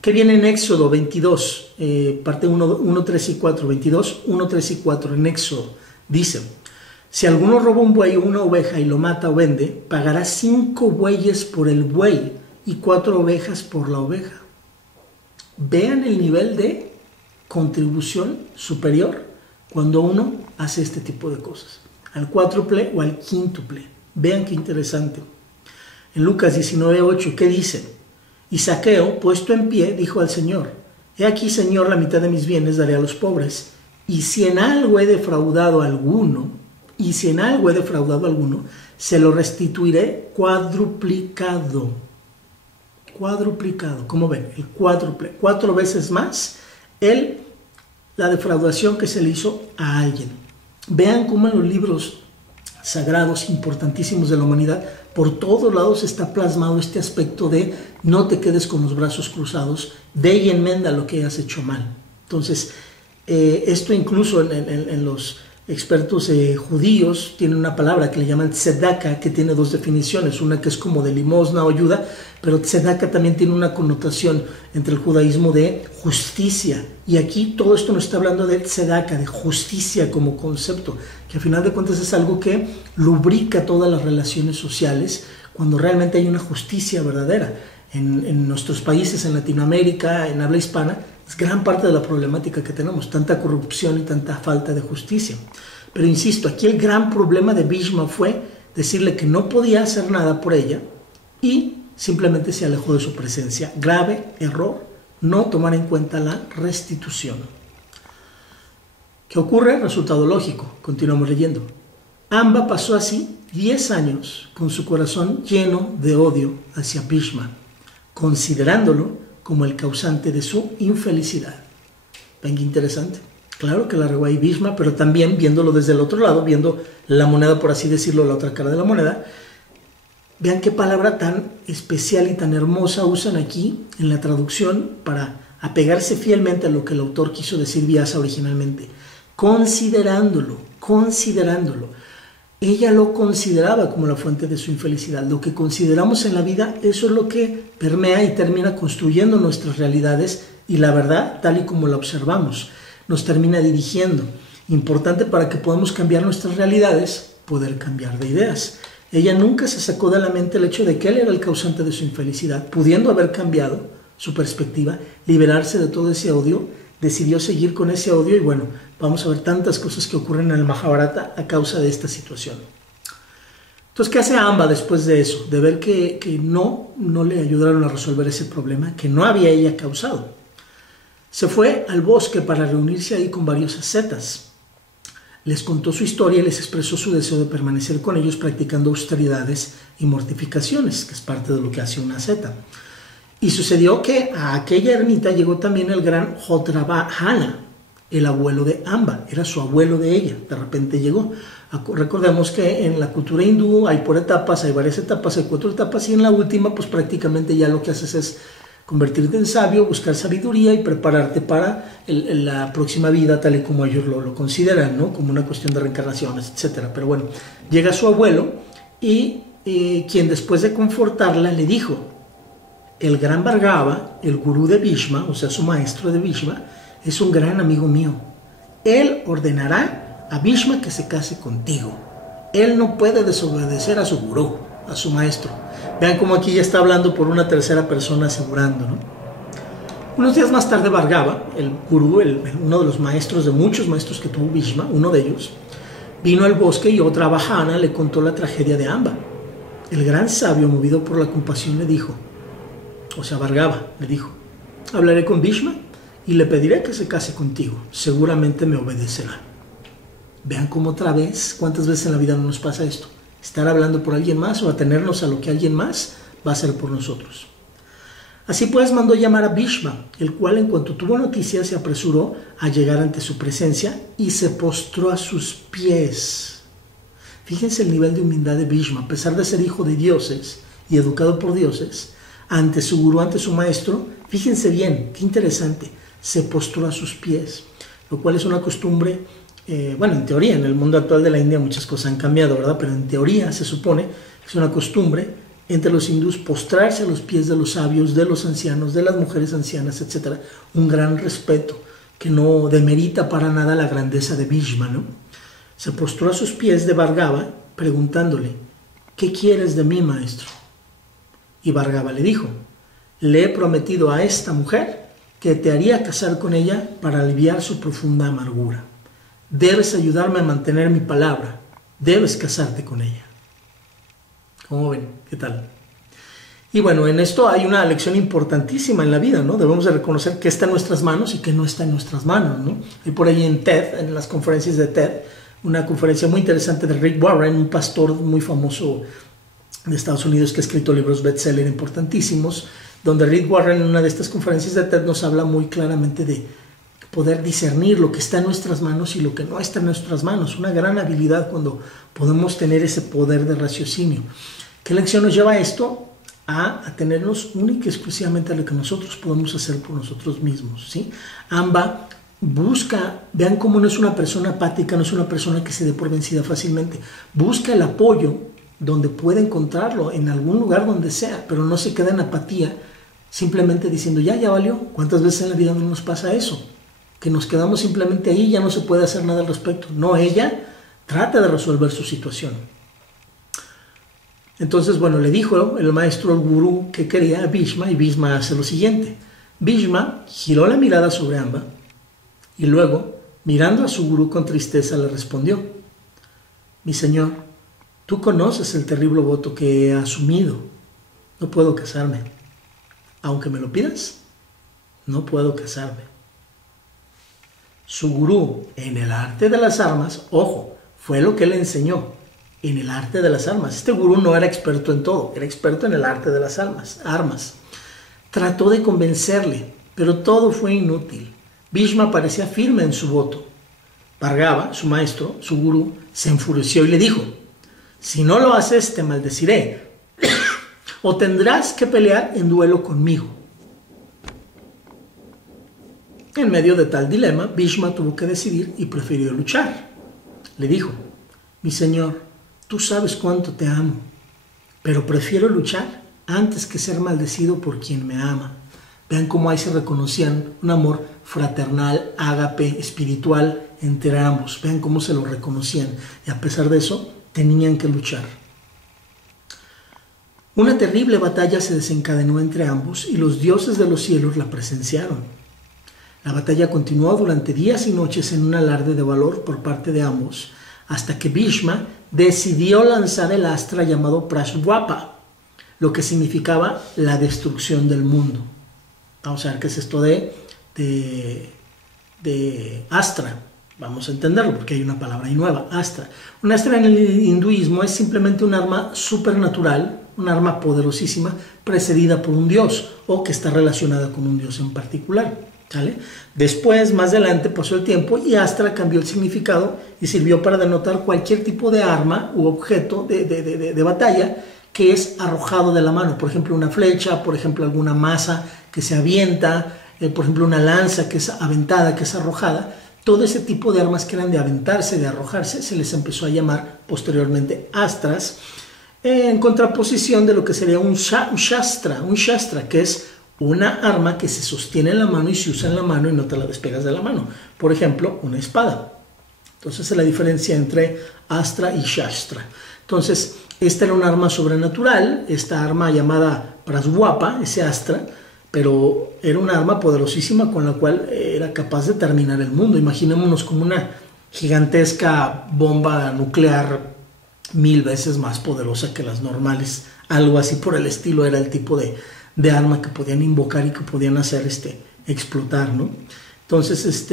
¿Qué viene en Éxodo 22, parte 1, 3 y 4? 22, 1, 3 y 4 en Éxodo. Dice: si alguno roba un buey o una oveja y lo mata o vende, pagará 5 bueyes por el buey y 4 ovejas por la oveja. Vean el nivel de contribución superior cuando uno hace este tipo de cosas, al cuádruple o al quíntuple. Vean qué interesante. En Lucas 19:8, ¿qué dice? Y Zaqueo, puesto en pie, dijo al Señor: he aquí, Señor, la mitad de mis bienes daré a los pobres, y si en algo he defraudado a alguno, se lo restituiré cuadruplicado. ¿Cómo ven? El cuádruple, 4 veces más la defraudación que se le hizo a alguien. Vean cómo en los libros sagrados importantísimos de la humanidad, por todos lados está plasmado este aspecto de no te quedes con los brazos cruzados, ve y enmenda lo que has hecho mal. Entonces, esto incluso en los expertos judíos tienen una palabra que le llaman tzedaka, que tiene 2 definiciones, una que es como de limosna o ayuda, pero tzedaka también tiene una connotación entre el judaísmo de justicia, y aquí todo esto nos está hablando de tzedaka, de justicia como concepto, que al final de cuentas es algo que lubrica todas las relaciones sociales cuando realmente hay una justicia verdadera. En nuestros países, en Latinoamérica, en habla hispana, Es gran parte de la problemática que tenemos, tanta corrupción y tanta falta de justicia. Pero insisto, aquí el gran problema de Bhishma fue decirle que no podía hacer nada por ella y simplemente se alejó de su presencia. Grave error, no tomar en cuenta la restitución. ¿Qué ocurre? Resultado lógico. Continuamos leyendo. Amba pasó así 10 años con su corazón lleno de odio hacia Bhishma, considerándolo como el causante de su infelicidad. Ven qué interesante. Claro que la regó ahí Bhishma, pero también viéndolo desde el otro lado, viendo la moneda, por así decirlo, la otra cara de la moneda. Vean qué palabra tan especial y tan hermosa usan aquí en la traducción para apegarse fielmente a lo que el autor quiso decir Vyasa originalmente. Considerándolo. Ella lo consideraba como la fuente de su infelicidad. Lo que consideramos en la vida, eso es lo que permea y termina construyendo nuestras realidades y la verdad, tal y como la observamos, nos termina dirigiendo. Importante para que podamos cambiar nuestras realidades, poder cambiar de ideas. Ella nunca se sacó de la mente el hecho de que él era el causante de su infelicidad. Pudiendo haber cambiado su perspectiva, liberarse de todo ese odio, decidió seguir con ese odio y bueno, vamos a ver tantas cosas que ocurren en el Mahabharata a causa de esta situación. Entonces, ¿qué hace Amba después de eso? De ver que no le ayudaron a resolver ese problema que no había ella causado. Se fue al bosque para reunirse ahí con varios ascetas. Les contó su historia y les expresó su deseo de permanecer con ellos practicando austeridades y mortificaciones, que es parte de lo que hace una asceta. Y sucedió que a aquella ermita llegó también el gran Jodravahana, el abuelo de Amba, era su abuelo de ella, de repente llegó. Recordemos que en la cultura hindú hay por etapas, hay varias etapas, hay 4 etapas y en la última pues prácticamente ya lo que haces es convertirte en sabio, buscar sabiduría y prepararte para la próxima vida tal y como ellos lo consideran, ¿no? Como una cuestión de reencarnaciones, etc. Pero bueno, llega su abuelo y quien después de confortarla le dijo: el gran Bhargava, el gurú de Bhishma, o sea su maestro de Bhishma, es un gran amigo mío. Él ordenará a Bhishma que se case contigo. Él no puede desobedecer a su gurú, a su maestro. Vean cómo aquí ya está hablando por una tercera persona asegurando, ¿no? Unos días más tarde Bhargava, el gurú, uno de los maestros de muchos maestros que tuvo Bhishma, uno de ellos, vino al bosque y otra Vahana le contó la tragedia de Amba. El gran sabio, movido por la compasión, le dijo, o sea, Bhargava le dijo: hablaré con Bhishma y le pediré que se case contigo. Seguramente me obedecerá. Vean cómo otra vez, cuántas veces en la vida no nos pasa esto. Estar hablando por alguien más o atenernos a lo que alguien más va a hacer por nosotros. Así pues mandó llamar a Bhishma, el cual en cuanto tuvo noticias se apresuró a llegar ante su presencia y se postró a sus pies. Fíjense el nivel de humildad de Bhishma, a pesar de ser hijo de dioses y educado por dioses, ante su gurú, ante su maestro, fíjense bien, qué interesante, se postró a sus pies, lo cual es una costumbre, bueno, en teoría, en el mundo actual de la India muchas cosas han cambiado, ¿verdad? Pero en teoría se supone que es una costumbre entre los hindús postrarse a los pies de los sabios, de los ancianos, de las mujeres ancianas, etc. Un gran respeto que no demerita para nada la grandeza de Bhishma, ¿no? Se postró a sus pies de Bhargava preguntándole: ¿qué quieres de mí, maestro? Y Bhargava le dijo: le he prometido a esta mujer que te haría casar con ella para aliviar su profunda amargura. Debes ayudarme a mantener mi palabra. Debes casarte con ella. ¿Cómo ven? ¿Qué tal? Y bueno, en esto hay una lección importantísima en la vida, ¿no? Debemos de reconocer qué está en nuestras manos y qué no está en nuestras manos, ¿no? Hay por ahí en TED, en las conferencias de TED, una conferencia muy interesante de Rick Warren, un pastor muy famoso de Estados Unidos que ha escrito libros bestseller importantísimos, donde Rick Warren en una de estas conferencias de TED nos habla muy claramente de poder discernir lo que está en nuestras manos y lo que no está en nuestras manos. Una gran habilidad cuando podemos tener ese poder de raciocinio. ¿Qué lección nos lleva esto? A atenernos única y exclusivamente a lo que nosotros podemos hacer por nosotros mismos, ¿sí? Amba busca, vean cómo no es una persona apática, no es una persona que se dé por vencida fácilmente. Busca el apoyo donde puede encontrarlo, en algún lugar donde sea, pero no se queda en apatía, simplemente diciendo, ya valió. ¿Cuántas veces en la vida no nos pasa eso? Que nos quedamos simplemente ahí y ya no se puede hacer nada al respecto. No, ella trata de resolver su situación. Entonces, bueno, le dijo el maestro, el gurú, que quería a Bhishma, y Bhishma hace lo siguiente. Bhishma giró la mirada sobre Amba y luego, mirando a su gurú con tristeza, le respondió: mi señor, tú conoces el terrible voto que he asumido. No puedo casarme. Aunque me lo pidas, no puedo casarme. Su gurú en el arte de las armas, ojo, fue lo que le enseñó, en el arte de las armas. Este gurú no era experto en todo, era experto en el arte de las armas. Trató de convencerle, pero todo fue inútil. Bhishma parecía firme en su voto. Bhargava, su maestro, su gurú, se enfureció y le dijo: si no lo haces, te maldeciré, o tendrás que pelear en duelo conmigo. En medio de tal dilema, Bhishma tuvo que decidir y prefirió luchar. Le dijo: mi señor, tú sabes cuánto te amo, pero prefiero luchar antes que ser maldecido por quien me ama. Vean cómo ahí se reconocían un amor fraternal, ágape, espiritual entre ambos. Vean cómo se lo reconocían y a pesar de eso tenían que luchar. Una terrible batalla se desencadenó entre ambos y los dioses de los cielos la presenciaron. La batalla continuó durante días y noches en un alarde de valor por parte de ambos, hasta que Bhishma decidió lanzar el astra llamado Prashvapa, lo que significaba la destrucción del mundo. Vamos a ver qué es esto de astra. Vamos a entenderlo porque hay una palabra ahí nueva, astra. Un astra en el hinduismo es simplemente un arma supernatural, un arma poderosísima precedida por un dios o que está relacionada con un dios en particular. ¿Sale? Después, más adelante, pasó el tiempo y astra cambió el significado y sirvió para denotar cualquier tipo de arma u objeto de batalla que es arrojado de la mano. Por ejemplo, una flecha, por ejemplo, alguna masa que se avienta, por ejemplo, una lanza que es aventada, que es arrojada. Todo ese tipo de armas que eran de aventarse, de arrojarse, se les empezó a llamar posteriormente astras, en contraposición de lo que sería un shastra, que es una arma que se sostiene en la mano y se usa en la mano y no te la despegas de la mano. Por ejemplo, una espada. Entonces es la diferencia entre astra y shastra. Entonces, esta era un arma sobrenatural, esta arma llamada Prashvapa, ese astra, pero era una arma poderosísima con la cual era capaz de terminar el mundo. Imaginémonos como una gigantesca bomba nuclear 1000 veces más poderosa que las normales. Algo así por el estilo era el tipo de arma que podían invocar y que podían hacer explotar, ¿no? Entonces,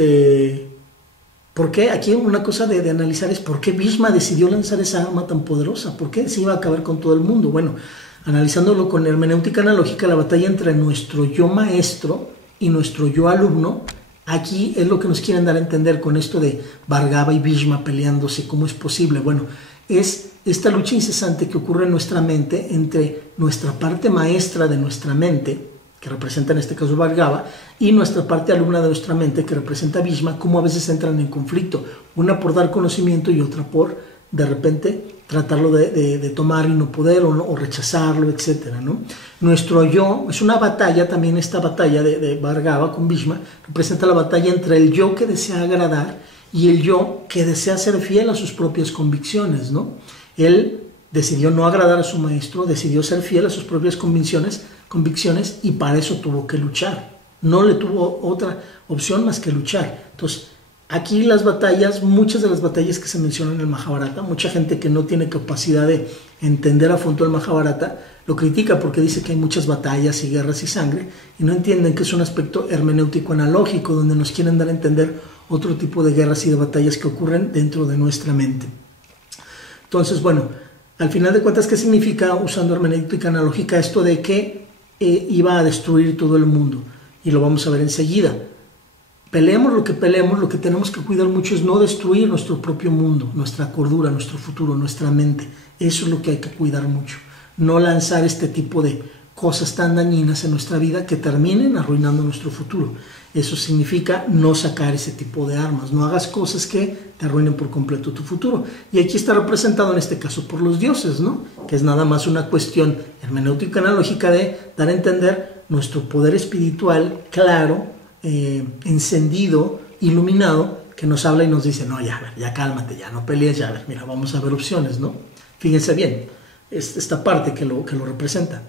¿por qué? Aquí una cosa de analizar es ¿por qué Bhishma decidió lanzar esa arma tan poderosa? ¿Por qué se iba a acabar con todo el mundo? Bueno, analizándolo con hermenéutica analógica, la batalla entre nuestro yo maestro y nuestro yo alumno, aquí es lo que nos quieren dar a entender con esto de Bhargava y Bhishma peleándose. ¿Cómo es posible? Bueno, es esta lucha incesante que ocurre en nuestra mente entre nuestra parte maestra de nuestra mente, que representa en este caso Bhargava, y nuestra parte alumna de nuestra mente, que representa Bhishma, cómo a veces entran en conflicto, una por dar conocimiento y otra por, de repente, tratarlo de tomar y no poder, o rechazarlo, etc., ¿no? Nuestro yo, es una batalla, también esta batalla de Bhargava con Bhishma, representa la batalla entre el yo que desea agradar y el yo que desea ser fiel a sus propias convicciones, ¿no? Él decidió no agradar a su maestro, decidió ser fiel a sus propias convicciones y para eso tuvo que luchar. No le tuvo otra opción más que luchar. Entonces, aquí las batallas, muchas de las batallas que se mencionan en el Mahabharata, mucha gente que no tiene capacidad de entender a fondo el Mahabharata, lo critica porque dice que hay muchas batallas y guerras y sangre, y no entienden que es un aspecto hermenéutico analógico, donde nos quieren dar a entender otro tipo de guerras y de batallas que ocurren dentro de nuestra mente. Entonces, bueno, al final de cuentas, ¿qué significa, usando hermenéutica analógica, esto de que iba a destruir todo el mundo? Y lo vamos a ver enseguida. Peleemos lo que peleemos, lo que tenemos que cuidar mucho es no destruir nuestro propio mundo, nuestra cordura, nuestro futuro, nuestra mente. Eso es lo que hay que cuidar mucho. No lanzar este tipo de cosas tan dañinas en nuestra vida que terminen arruinando nuestro futuro. Eso significa no sacar ese tipo de armas. No hagas cosas que te arruinen por completo tu futuro. Y aquí está representado en este caso por los dioses, ¿no? Que es nada más una cuestión hermenéutica analógica de dar a entender nuestro poder espiritual claro, encendido, iluminado, que nos habla y nos dice: no, ya cálmate, ya no pelees, ya, mira, vamos a ver opciones, ¿no? Fíjense bien, esta parte que lo representa.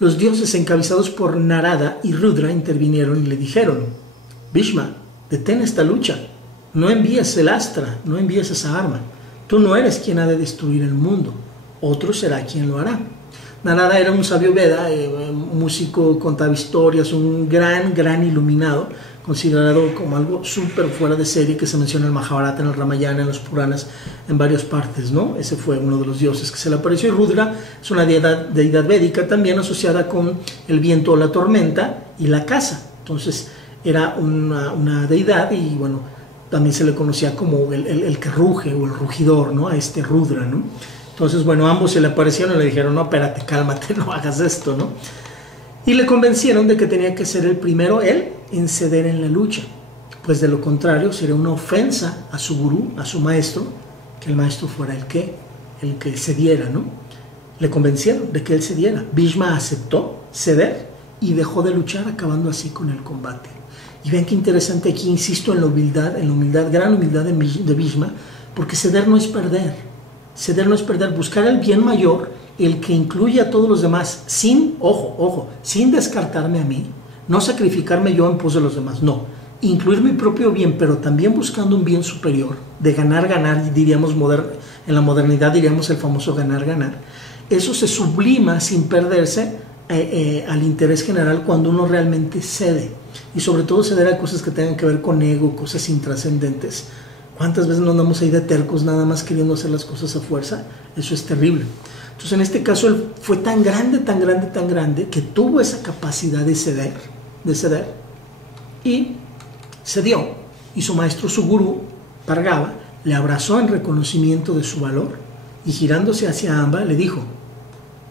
Los dioses encabezados por Narada y Rudra intervinieron y le dijeron: Bhishma, detén esta lucha, no envíes el astra, no envíes esa arma. Tú no eres quien ha de destruir el mundo, otro será quien lo hará. Narada era un sabio Veda, músico, contaba historias, un gran iluminado, considerado como algo súper fuera de serie, que se menciona en el Mahabharata, en el Ramayana, en los Puranas, en varias partes, ¿no? Ese fue uno de los dioses que se le apareció. Y Rudra es una deidad védica también asociada con el viento o la tormenta y la caza. Entonces era una deidad y bueno, también se le conocía como el que ruge o el rugidor, ¿no? A este Rudra, ¿no? Entonces, bueno, ambos se le aparecieron y le dijeron: no, espérate, cálmate, no hagas esto, ¿no? Y le convencieron de que tenía que ser el primero él en ceder en la lucha, pues de lo contrario sería una ofensa a su gurú, a su maestro, que el maestro fuera el que cediera, ¿no? Le convencieron de que él cediera. Bhishma aceptó ceder y dejó de luchar, acabando así con el combate. Y vean qué interesante aquí, insisto en la humildad, gran humildad de Bhishma, porque ceder no es perder. Ceder no es perder, buscar el bien mayor, el que incluye a todos los demás, sin, ojo, sin descartarme a mí, no sacrificarme yo en pos de los demás, no, incluir mi propio bien, pero también buscando un bien superior, de ganar, diríamos, en la modernidad diríamos el famoso ganar. Eso se sublima sin perderse al interés general cuando uno realmente cede, y sobre todo ceder a cosas que tengan que ver con ego, cosas intrascendentes. ¿Cuántas veces nos andamos ahí de tercos nada más queriendo hacer las cosas a fuerza? Eso es terrible. Entonces en este caso él fue tan grande que tuvo esa capacidad de ceder y cedió. Y su maestro, su gurú, Bhargava, le abrazó en reconocimiento de su valor y girándose hacia Amba le dijo: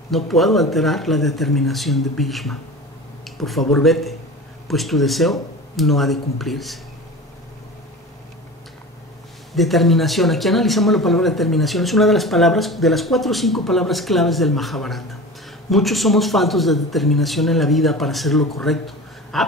no puedo alterar la determinación de Bhishma. Por favor vete, pues tu deseo no ha de cumplirse. Determinación, aquí analizamos la palabra determinación, es una de las palabras, de las 4 o 5 palabras claves del Mahabharata. Muchos somos faltos de determinación en la vida para hacer lo correcto.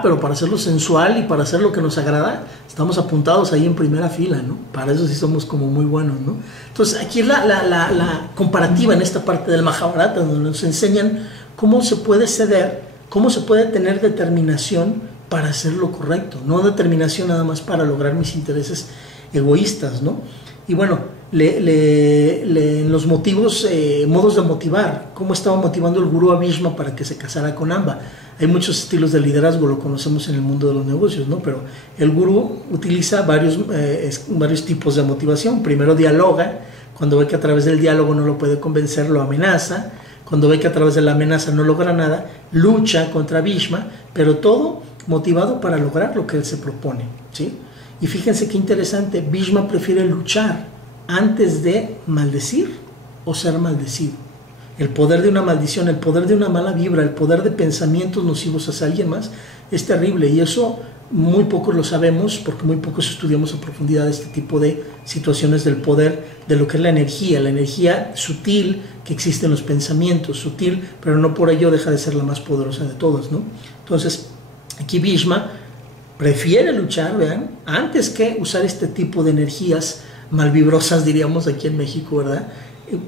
Pero para hacerlo sensual y para hacer lo que nos agrada, estamos apuntados ahí en primera fila, ¿no? Para eso sí somos como muy buenos, ¿no? Entonces aquí es la comparativa en esta parte del Mahabharata, donde nos enseñan cómo se puede ceder, cómo se puede tener determinación para hacer lo correcto, no determinación nada más para lograr mis intereses egoístas, ¿no? Y bueno, en los motivos, modos de motivar, cómo estaba motivando el gurú a Bhishma para que se casara con Amba. Hay muchos estilos de liderazgo, lo conocemos en el mundo de los negocios, ¿no? Pero el gurú utiliza varios tipos de motivación. Primero dialoga, cuando ve que a través del diálogo no lo puede convencer, lo amenaza. Cuando ve que a través de la amenaza no logra nada, lucha contra Bhishma, pero todo motivado para lograr lo que él se propone, ¿sí? Y fíjense qué interesante, Bhishma prefiere luchar antes de maldecir o ser maldecido. El poder de una maldición, el poder de una mala vibra, el poder de pensamientos nocivos hacia alguien más es terrible, y eso muy pocos lo sabemos porque muy pocos estudiamos a profundidad este tipo de situaciones del poder, de lo que es la energía sutil que existe en los pensamientos, sutil, pero no por ello deja de ser la más poderosa de todas, ¿no? Entonces, aquí Bhishma prefiere luchar, vean, antes que usar este tipo de energías malvibrosas, diríamos aquí en México, ¿verdad?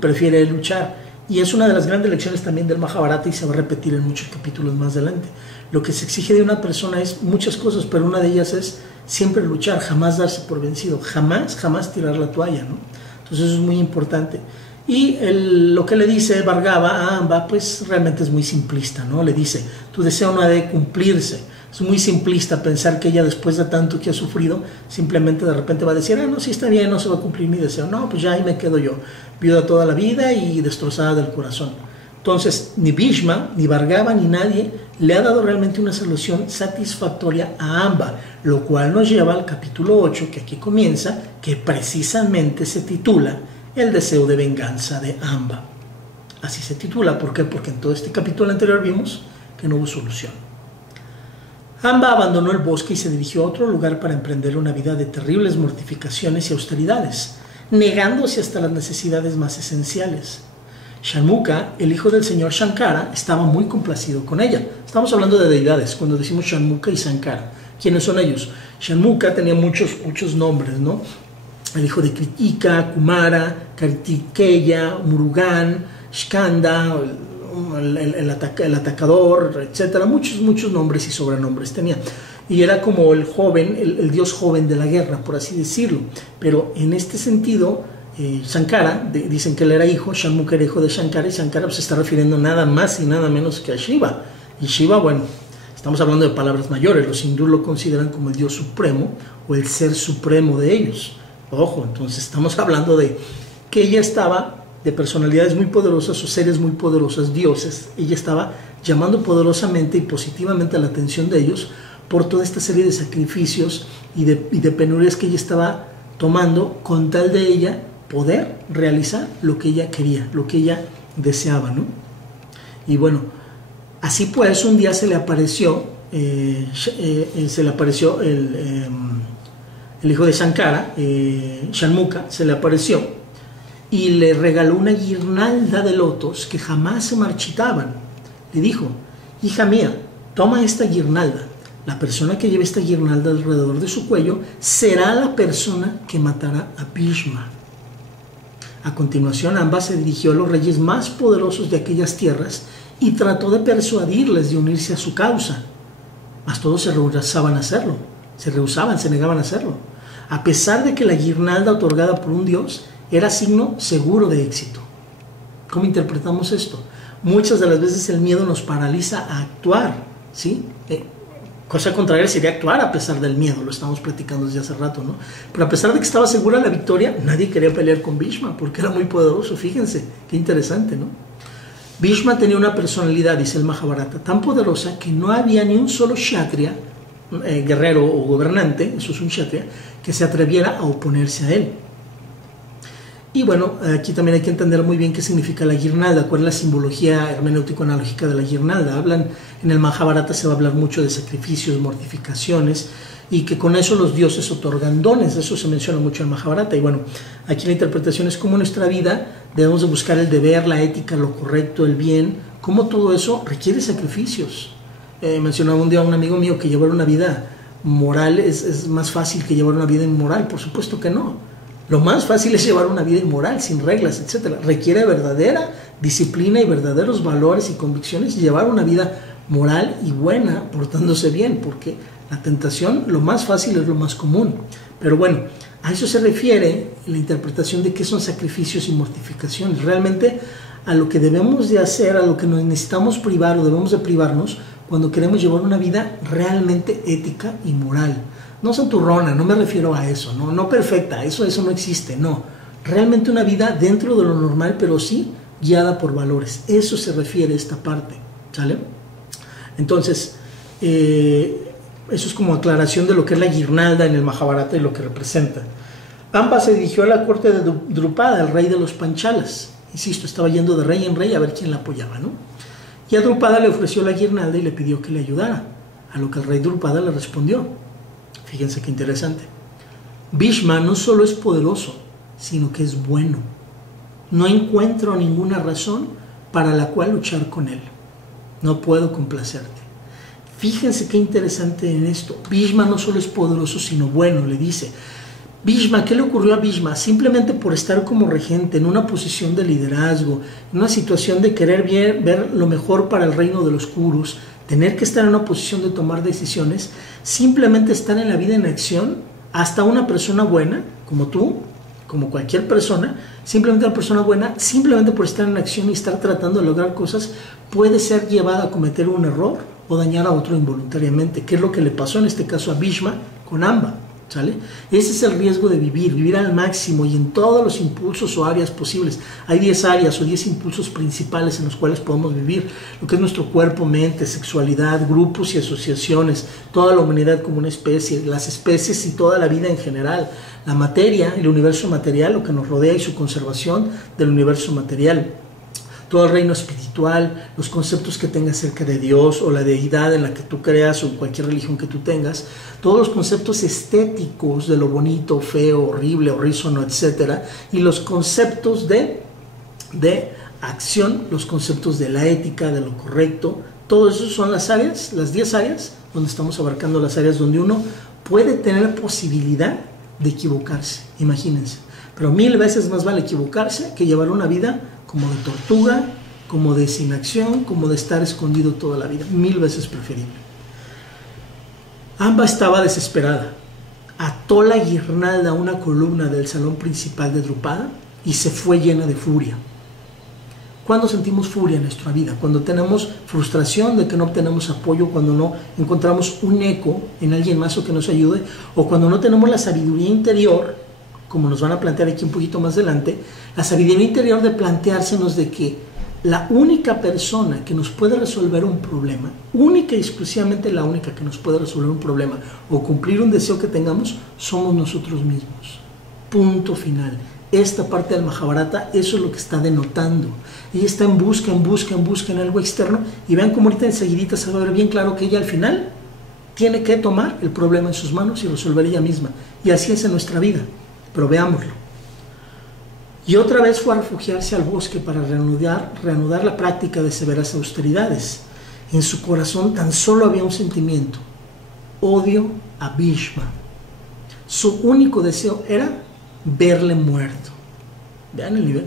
Prefiere luchar. Y es una de las grandes lecciones también del Mahabharata y se va a repetir en muchos capítulos más adelante. Lo que se exige de una persona es muchas cosas, pero una de ellas es siempre luchar, jamás darse por vencido, jamás tirar la toalla, ¿no? Entonces eso es muy importante. Y lo que le dice Bhargava a Amba, pues realmente es muy simplista, ¿no? Le dice: tu deseo no ha de cumplirse. Es muy simplista pensar que ella, después de tanto que ha sufrido, simplemente de repente va a decir: no, sí está bien, no se va a cumplir mi deseo. No, pues ya ahí me quedo yo, viuda toda la vida y destrozada del corazón. Entonces, ni Bhishma, ni Bhargava, ni nadie le ha dado realmente una solución satisfactoria a Amba, lo cual nos lleva al capítulo 8, que aquí comienza, que precisamente se titula El deseo de venganza de Amba. Así se titula, ¿por qué? Porque en todo este capítulo anterior vimos que no hubo solución. Amba abandonó el bosque y se dirigió a otro lugar para emprender una vida de terribles mortificaciones y austeridades, negándose hasta las necesidades más esenciales. Shanmuka, el hijo del señor Shankara, estaba muy complacido con ella. Estamos hablando de deidades cuando decimos Shanmuka y Shankara. ¿Quiénes son ellos? Shanmuka tenía muchos nombres, ¿no? El hijo de Kritika, Kumara, Kartikeya, Murugan, Skanda, el atacador, etcétera, muchos nombres y sobrenombres tenía. Y era como el joven, el dios joven de la guerra, por así decirlo. Pero en este sentido, Shankara, dicen que él era hijo, Shanmuka era hijo de Shankara, y Shankara se está refiriendo nada más y nada menos que a Shiva. Y Shiva, bueno, estamos hablando de palabras mayores, los hindúes lo consideran como el dios supremo o el ser supremo de ellos. Ojo, entonces estamos hablando de que ella estaba, de personalidades muy poderosas o seres muy poderosos, dioses, ella estaba llamando poderosamente y positivamente la atención de ellos por toda esta serie de sacrificios y de penurias que ella estaba tomando con tal de ella poder realizar lo que ella quería, lo que ella deseaba, ¿no? Y bueno, así pues un día se le apareció el hijo de Shankara, Shanmuka, se le apareció y le regaló una guirnalda de lotos que jamás se marchitaban. Le dijo: hija mía, toma esta guirnalda. La persona que lleve esta guirnalda alrededor de su cuello será la persona que matará a Bhishma. A continuación, ambas se dirigió a los reyes más poderosos de aquellas tierras y trató de persuadirles de unirse a su causa. Mas todos se rehusaban a hacerlo. Se negaban a hacerlo. A pesar de que la guirnalda otorgada por un dios era signo seguro de éxito. ¿Cómo interpretamos esto? Muchas de las veces el miedo nos paraliza a actuar, ¿sí? Cosa contraria sería actuar a pesar del miedo, lo estamos platicando desde hace rato, ¿no? Pero a pesar de que estaba segura la victoria, nadie quería pelear con Bhishma porque era muy poderoso, fíjense, qué interesante, ¿no? Bhishma tenía una personalidad, dice el Mahabharata, tan poderosa que no había ni un solo kshatriya, guerrero o gobernante, eso es un kshatriya, que se atreviera a oponerse a él. Y bueno, aquí también hay que entender muy bien qué significa la guirnalda, cuál es la simbología hermenéutico-analógica de la guirnalda. En el Mahabharata se va a hablar mucho de sacrificios, mortificaciones, y que con eso los dioses otorgan dones, eso se menciona mucho en el Mahabharata. Y bueno, aquí la interpretación es cómo en nuestra vida debemos de buscar el deber, la ética, lo correcto, el bien, cómo todo eso requiere sacrificios. Mencionaba un día a un amigo mío que llevar una vida moral es más fácil que llevar una vida inmoral. Por supuesto que no. Lo más fácil es llevar una vida inmoral, sin reglas, etc. Requiere verdadera disciplina y verdaderos valores y convicciones y llevar una vida moral y buena, portándose bien, porque la tentación, lo más fácil es lo más común. Pero bueno, a eso se refiere la interpretación de qué son sacrificios y mortificaciones. Realmente a lo que debemos de hacer, a lo que nos necesitamos privar o debemos de privarnos cuando queremos llevar una vida realmente ética y moral. No santurrona, no me refiero a eso, no perfecta, eso no existe, no. Realmente una vida dentro de lo normal, pero sí guiada por valores. Eso se refiere a esta parte, ¿sale? Entonces, eso es como aclaración de lo que es la guirnalda en el Mahabharata y lo que representa. Amba se dirigió a la corte de Drupada, el rey de los Panchalas. Insisto, estaba yendo de rey en rey a ver quién la apoyaba, ¿no? Y a Drupada le ofreció la guirnalda y le pidió que le ayudara, a lo que el rey Drupada le respondió. Fíjense qué interesante. Bhishma no solo es poderoso, sino que es bueno. No encuentro ninguna razón para la cual luchar con él. No puedo complacerte. Fíjense qué interesante en esto. Bhishma no solo es poderoso, sino bueno, le dice. Bhishma, ¿qué le ocurrió a Bhishma? Simplemente por estar como regente en una posición de liderazgo, en una situación de querer ver lo mejor para el reino de los Kurus, tener que estar en una posición de tomar decisiones, simplemente estar en la vida en acción, hasta una persona buena, como tú, como cualquier persona, simplemente una persona buena, simplemente por estar en acción y estar tratando de lograr cosas, puede ser llevada a cometer un error o dañar a otro involuntariamente, que es lo que le pasó en este caso a Bhishma con Amba. ¿Sale? Ese es el riesgo de vivir al máximo y en todos los impulsos o áreas posibles. Hay 10 áreas o 10 impulsos principales en los cuales podemos vivir, lo que es nuestro cuerpo, mente, sexualidad, grupos y asociaciones, toda la humanidad como una especie, las especies y toda la vida en general, la materia, el universo material, lo que nos rodea y su conservación del universo material, todo el reino espiritual, los conceptos que tengas acerca de Dios o la deidad en la que tú creas o cualquier religión que tú tengas, todos los conceptos estéticos de lo bonito, feo, horrible, horrísono, etc. Y los conceptos de acción, los conceptos de la ética, de lo correcto, todo eso son las áreas, las 10 áreas, donde estamos abarcando las áreas donde uno puede tener posibilidad de equivocarse, imagínense. Pero 1000 veces más vale equivocarse que llevar una vida como de tortuga, como de sin acción, como de estar escondido toda la vida. 1000 veces preferible. Amba estaba desesperada. Ató la guirnalda a una columna del salón principal de Drupada y se fue llena de furia. ¿Cuándo sentimos furia en nuestra vida? Cuando tenemos frustración de que no obtenemos apoyo, cuando no encontramos un eco en alguien más o que nos ayude, o cuando no tenemos la sabiduría interior, como nos van a plantear aquí un poquito más adelante, la sabiduría interior de planteársenos de que la única persona que nos puede resolver un problema, única y exclusivamente la única que nos puede resolver un problema o cumplir un deseo que tengamos, somos nosotros mismos. Punto final. Esta parte del Mahabharata, eso es lo que está denotando. Ella está en busca en algo externo, y vean cómo ahorita enseguidita se va a ver bien claro que ella al final tiene que tomar el problema en sus manos y resolver ella misma. Y así es en nuestra vida, pero veámoslo. Y otra vez fue a refugiarse al bosque para reanudar la práctica de severas austeridades. En su corazón tan solo había un sentimiento: odio a Bhishma. Su único deseo era verle muerto. Vean el nivel.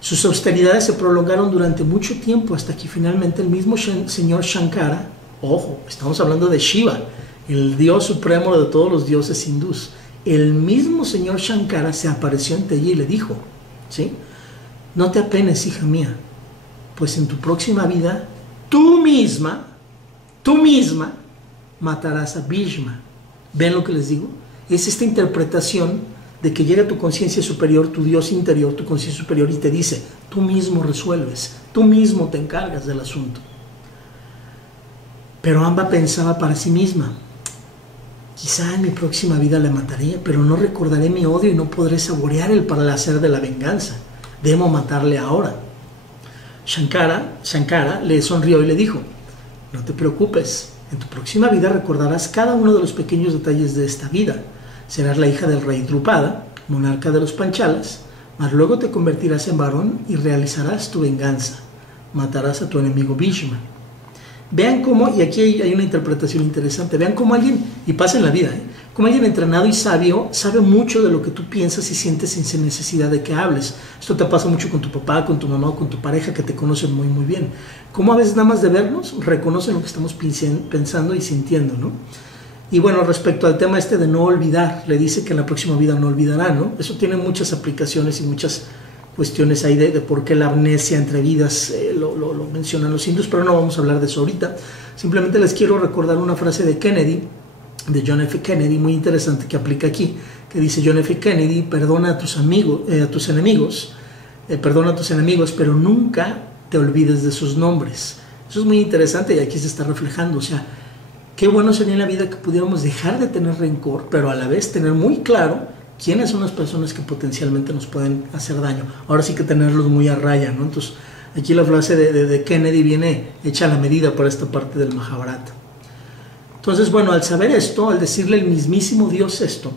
Sus austeridades se prolongaron durante mucho tiempo hasta que finalmente el mismo señor Shankara, ojo, estamos hablando de Shiva, el dios supremo de todos los dioses hindús, el mismo señor Shankara se apareció ante ella y le dijo, ¿sí? No te apenes, hija mía, pues en tu próxima vida tú misma matarás a Bhishma. ¿Ven lo que les digo? Es esta interpretación de que llega tu conciencia superior, tu Dios interior, tu conciencia superior, y te dice, tú mismo resuelves, tú mismo te encargas del asunto. Pero Amba pensaba para sí misma, quizá en mi próxima vida le mataré, pero no recordaré mi odio y no podré saborear el placer de la venganza. Debo matarle ahora. Shankara le sonrió y le dijo, no te preocupes, en tu próxima vida recordarás cada uno de los pequeños detalles de esta vida. Serás la hija del rey Drupada, monarca de los Panchalas, mas luego te convertirás en varón y realizarás tu venganza. Matarás a tu enemigo Bhishma. Vean cómo, y aquí hay una interpretación interesante, vean cómo alguien, y pasa en la vida, como alguien entrenado y sabio, sabe mucho de lo que tú piensas y sientes sin necesidad de que hables. Esto te pasa mucho con tu papá, con tu mamá o con tu pareja, que te conocen muy muy bien. Como a veces nada más de vernos, reconocen lo que estamos pensando y sintiendo, ¿no? Y bueno, respecto al tema este de no olvidar, le dice que en la próxima vida no olvidará, ¿no? Eso tiene muchas aplicaciones y muchas cuestiones ahí de por qué la amnesia entre vidas lo mencionan los hindús, pero no vamos a hablar de eso ahorita. Simplemente les quiero recordar una frase de Kennedy, de John F. Kennedy, muy interesante, que aplica aquí, que dice John F. Kennedy: perdona a tus enemigos, pero nunca te olvides de sus nombres. Eso es muy interesante y aquí se está reflejando, o sea, qué bueno sería en la vida que pudiéramos dejar de tener rencor, pero a la vez tener muy claro quiénes son las personas que potencialmente nos pueden hacer daño. Ahora sí que tenerlos muy a raya, ¿no? Entonces, aquí la frase de Kennedy viene hecha a la medida para esta parte del Mahabharata. Entonces, bueno, al saber esto, al decirle el mismísimo Dios esto,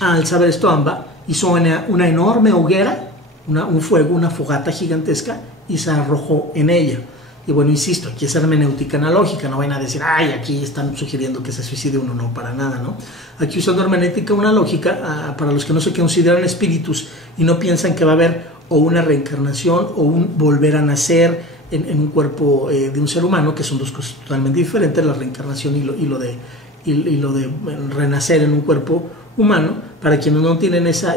al saber esto, Amba hizo una enorme hoguera, un fuego, una fogata gigantesca, y se arrojó en ella. Y bueno, insisto, aquí es hermenéutica analógica, no vayan a decir, ay, aquí están sugiriendo que se suicide uno, no, para nada, ¿no? Aquí usando hermenéutica analógica, para los que no se consideran espíritus y no piensan que va a haber o una reencarnación o un volver a nacer en un cuerpo de un ser humano, que son dos cosas totalmente diferentes, la reencarnación y lo de renacer en un cuerpo humano. Para quienes no tienen esa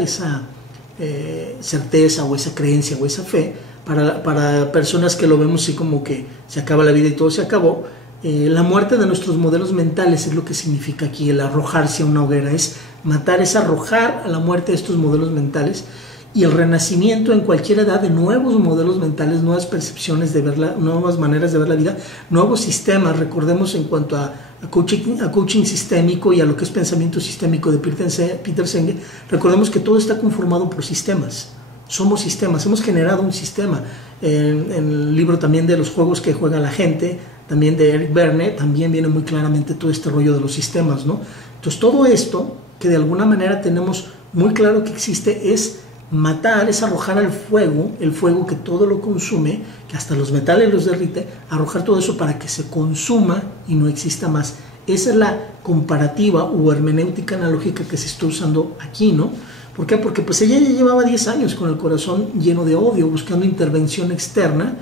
certeza o esa creencia o esa fe, para personas que lo vemos así como que se acaba la vida y todo se acabó, la muerte de nuestros modelos mentales es lo que significa aquí el arrojarse a una hoguera, es matar, es arrojar a la muerte de estos modelos mentales, y el renacimiento en cualquier edad de nuevos modelos mentales, nuevas percepciones de verla, nuevas maneras de ver la vida, nuevos sistemas. Recordemos, en cuanto a coaching sistémico y a lo que es pensamiento sistémico de Peter Senge, recordemos que todo está conformado por sistemas. Somos sistemas, hemos generado un sistema. En el libro también de los juegos que juega la gente, también de Eric Berne, también viene muy claramente todo este rollo de los sistemas, ¿no? Entonces, todo esto que de alguna manera tenemos muy claro que existe, es matar, es arrojar al fuego, el fuego que todo lo consume, que hasta los metales los derrite, arrojar todo eso para que se consuma y no exista más. Esa es la comparativa o hermenéutica analógica que se está usando aquí, ¿no? ¿Por qué? Porque pues ella ya llevaba 10 años con el corazón lleno de odio, buscando intervención externa,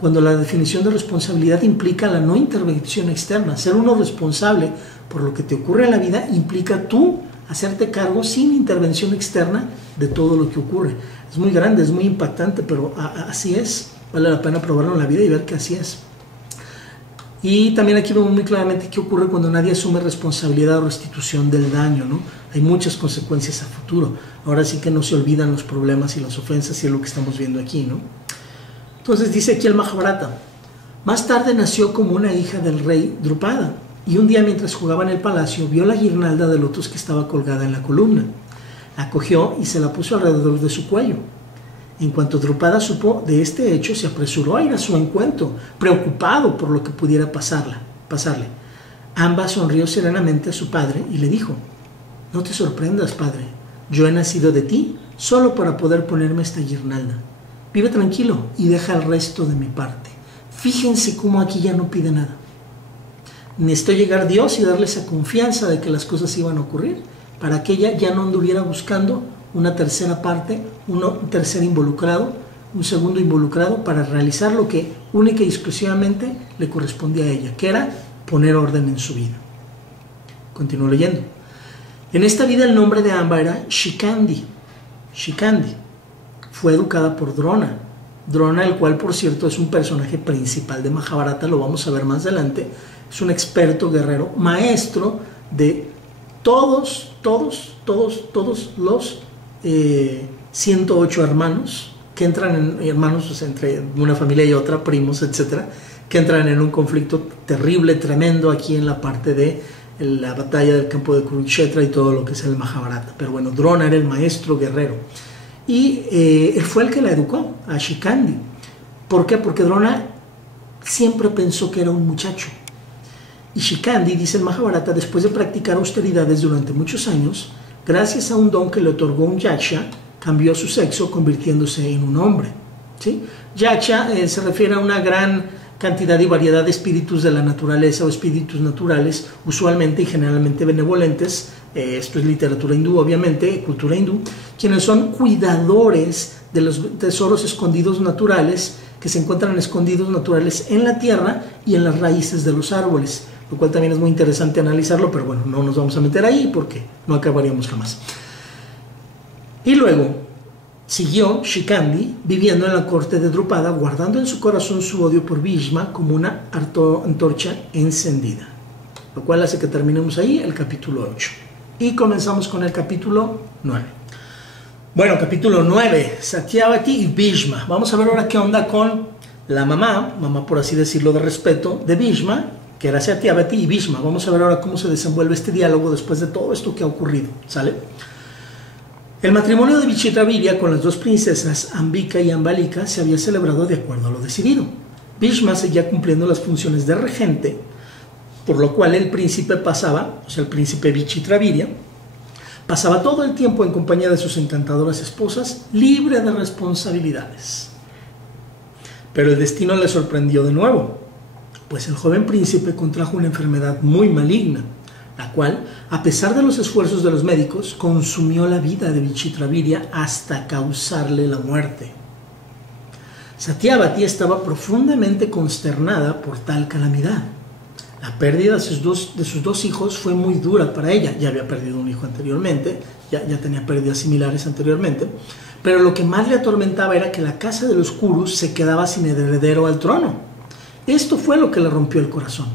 cuando la definición de responsabilidad implica la no intervención externa. Ser uno responsable por lo que te ocurre en la vida implica tú hacerte cargo sin intervención externa de todo lo que ocurre. Es muy grande, es muy impactante, pero así es. Vale la pena probarlo en la vida y ver que así es. Y también aquí vemos muy claramente qué ocurre cuando nadie asume responsabilidad o restitución del daño, ¿no? Hay muchas consecuencias a futuro. Ahora sí que no se olvidan los problemas y las ofensas, y es lo que estamos viendo aquí, ¿no? Entonces dice aquí el Mahabharata: más tarde nació como una hija del rey Drupada, y un día mientras jugaba en el palacio vio la guirnalda de lotos que estaba colgada en la columna. La cogió y se la puso alrededor de su cuello. En cuanto Drupada supo de este hecho, se apresuró a ir a su encuentro, preocupado por lo que pudiera pasarle. Amba sonrió serenamente a su padre y le dijo: no te sorprendas, padre, yo he nacido de ti solo para poder ponerme esta guirnalda. Vive tranquilo y deja el resto de mi parte. Fíjense cómo aquí ya no pide nada. Necesitó llegar Dios y darle esa confianza de que las cosas iban a ocurrir, para que ella ya no anduviera buscando una tercera parte, un tercer involucrado, un segundo involucrado para realizar lo que única y exclusivamente le correspondía a ella, que era poner orden en su vida. Continúo leyendo. En esta vida el nombre de Amba era Shikandi. Shikandi fue educada por Drona. Drona, el cual por cierto es un personaje principal de Mahabharata, lo vamos a ver más adelante. Es un experto guerrero, maestro de todos los 108 hermanos que entran en hermanos, pues, entre una familia y otra, primos, etcétera, que entran en un conflicto terrible, tremendo aquí en la parte de la batalla del campo de Kurukshetra y todo lo que es el Mahabharata. Pero bueno, Drona era el maestro guerrero y él fue el que la educó a Shikandi. ¿Por qué? Porque Drona siempre pensó que era un muchacho. Y Shikandi, dice el Mahabharata, después de practicar austeridades durante muchos años, gracias a un don que le otorgó un yaksha, cambió su sexo convirtiéndose en un hombre. ¿Sí? Yaksha se refiere a una gran cantidad y variedad de espíritus de la naturaleza o espíritus naturales, usualmente y generalmente benevolentes. Esto es literatura hindú, obviamente, cultura hindú, quienes son cuidadores de los tesoros escondidos naturales que se encuentran escondidos naturales en la tierra y en las raíces de los árboles, lo cual también es muy interesante analizarlo, pero bueno, no nos vamos a meter ahí porque no acabaríamos jamás. Y luego siguió Shikandi viviendo en la corte de Drupada, guardando en su corazón su odio por Bhishma como una antorcha encendida, lo cual hace que terminemos ahí el capítulo 8 y comenzamos con el capítulo 9. Bueno, capítulo 9, Satyavati y Bhishma. Vamos a ver ahora qué onda con la mamá por así decirlo de respeto, de Bhishma, que era Satyavati, y Bhishma. Vamos a ver ahora cómo se desenvuelve este diálogo después de todo esto que ha ocurrido, ¿sale? El matrimonio de Vichitravirya con las dos princesas Ambika y Ambalika se había celebrado de acuerdo a lo decidido. Bhishma seguía cumpliendo las funciones de regente, por lo cual el príncipe el príncipe Vichitravirya, pasaba todo el tiempo en compañía de sus encantadoras esposas, libre de responsabilidades. Pero el destino le sorprendió de nuevo, pues el joven príncipe contrajo una enfermedad muy maligna, la cual, a pesar de los esfuerzos de los médicos, consumió la vida de Vichitravirya hasta causarle la muerte. Satyavati estaba profundamente consternada por tal calamidad. La pérdida de sus dos hijos fue muy dura para ella. Ya había perdido un hijo anteriormente, ya tenía pérdidas similares anteriormente, pero lo que más le atormentaba era que la casa de los Kurus se quedaba sin heredero al trono. Esto fue lo que le rompió el corazón.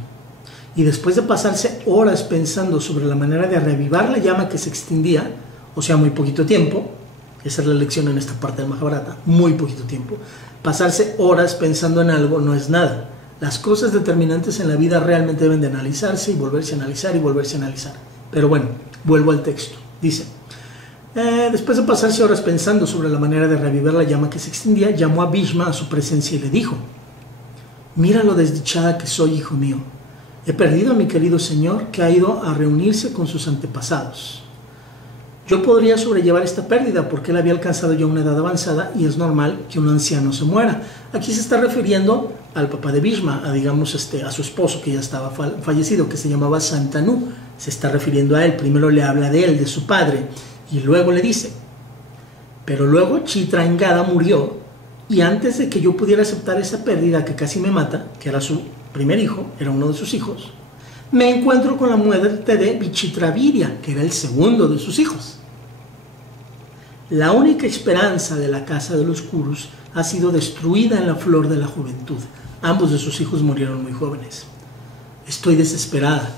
Y después de pasarse horas pensando sobre la manera de reavivar la llama que se extendía, o sea, muy poquito tiempo, esa es la lección en esta parte del Mahabharata, muy poquito tiempo, pasarse horas pensando en algo no es nada. Las cosas determinantes en la vida realmente deben de analizarse y volverse a analizar y volverse a analizar. Pero bueno, vuelvo al texto. Dice, después de pasarse horas pensando sobre la manera de reavivar la llama que se extendía, llamó a Bhishma a su presencia y le dijo: mira lo desdichada que soy, hijo mío. He perdido a mi querido señor, que ha ido a reunirse con sus antepasados. Yo podría sobrellevar esta pérdida porque él había alcanzado ya una edad avanzada y es normal que un anciano se muera. Aquí se está refiriendo al papá de Bhishma, a su esposo que ya estaba fallecido, que se llamaba Santanu. Se está refiriendo a él. Primero le habla de él, de su padre, y luego le dice: Pero luego Chitrangada murió y antes de que yo pudiera aceptar esa pérdida que casi me mata, que era su primer hijo, era uno de sus hijos, me encuentro con la muerte de Vichitravirya, que era el segundo de sus hijos. La única esperanza de la casa de los Kurus ha sido destruida en la flor de la juventud. Ambos de sus hijos murieron muy jóvenes. Estoy desesperada.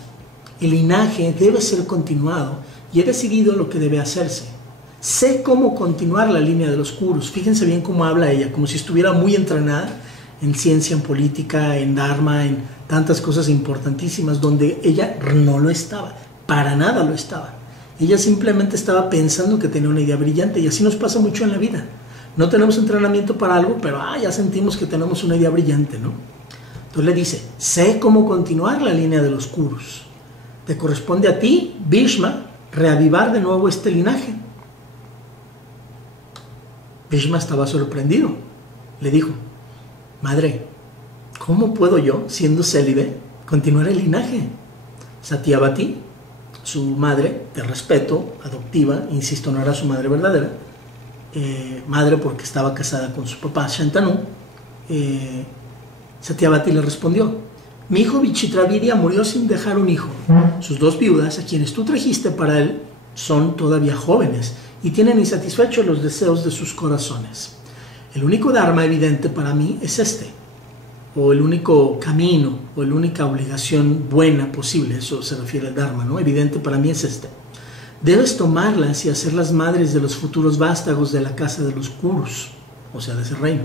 El linaje debe ser continuado y he decidido lo que debe hacerse. Sé cómo continuar la línea de los Kurus. Fíjense bien cómo habla ella, como si estuviera muy entrenada en ciencia, en política, en dharma, en tantas cosas importantísimas, donde ella no lo estaba, para nada lo estaba. Ella simplemente estaba pensando que tenía una idea brillante y así nos pasa mucho en la vida. No tenemos entrenamiento para algo, pero ya sentimos que tenemos una idea brillante, ¿no? Entonces le dice, sé cómo continuar la línea de los Kurus. Te corresponde a ti, Bhishma, reavivar de nuevo este linaje. Bhishma estaba sorprendido. Le dijo, madre, ¿cómo puedo yo, siendo célibe, continuar el linaje? Satyavati, su madre, de respeto, adoptiva, insisto, no era su madre verdadera, madre porque estaba casada con su papá Shantanu, Satyavati le respondió, mi hijo Vichitravirya murió sin dejar un hijo. Sus dos viudas, a quienes tú trajiste para él, son todavía jóvenes y tienen insatisfechos los deseos de sus corazones. El único dharma evidente para mí es este, o el único camino, o la única obligación buena posible, eso se refiere al dharma, ¿no? Evidente para mí es este. Debes tomarlas y hacerlas madres de los futuros vástagos de la casa de los Kurus, o sea, de ese reino.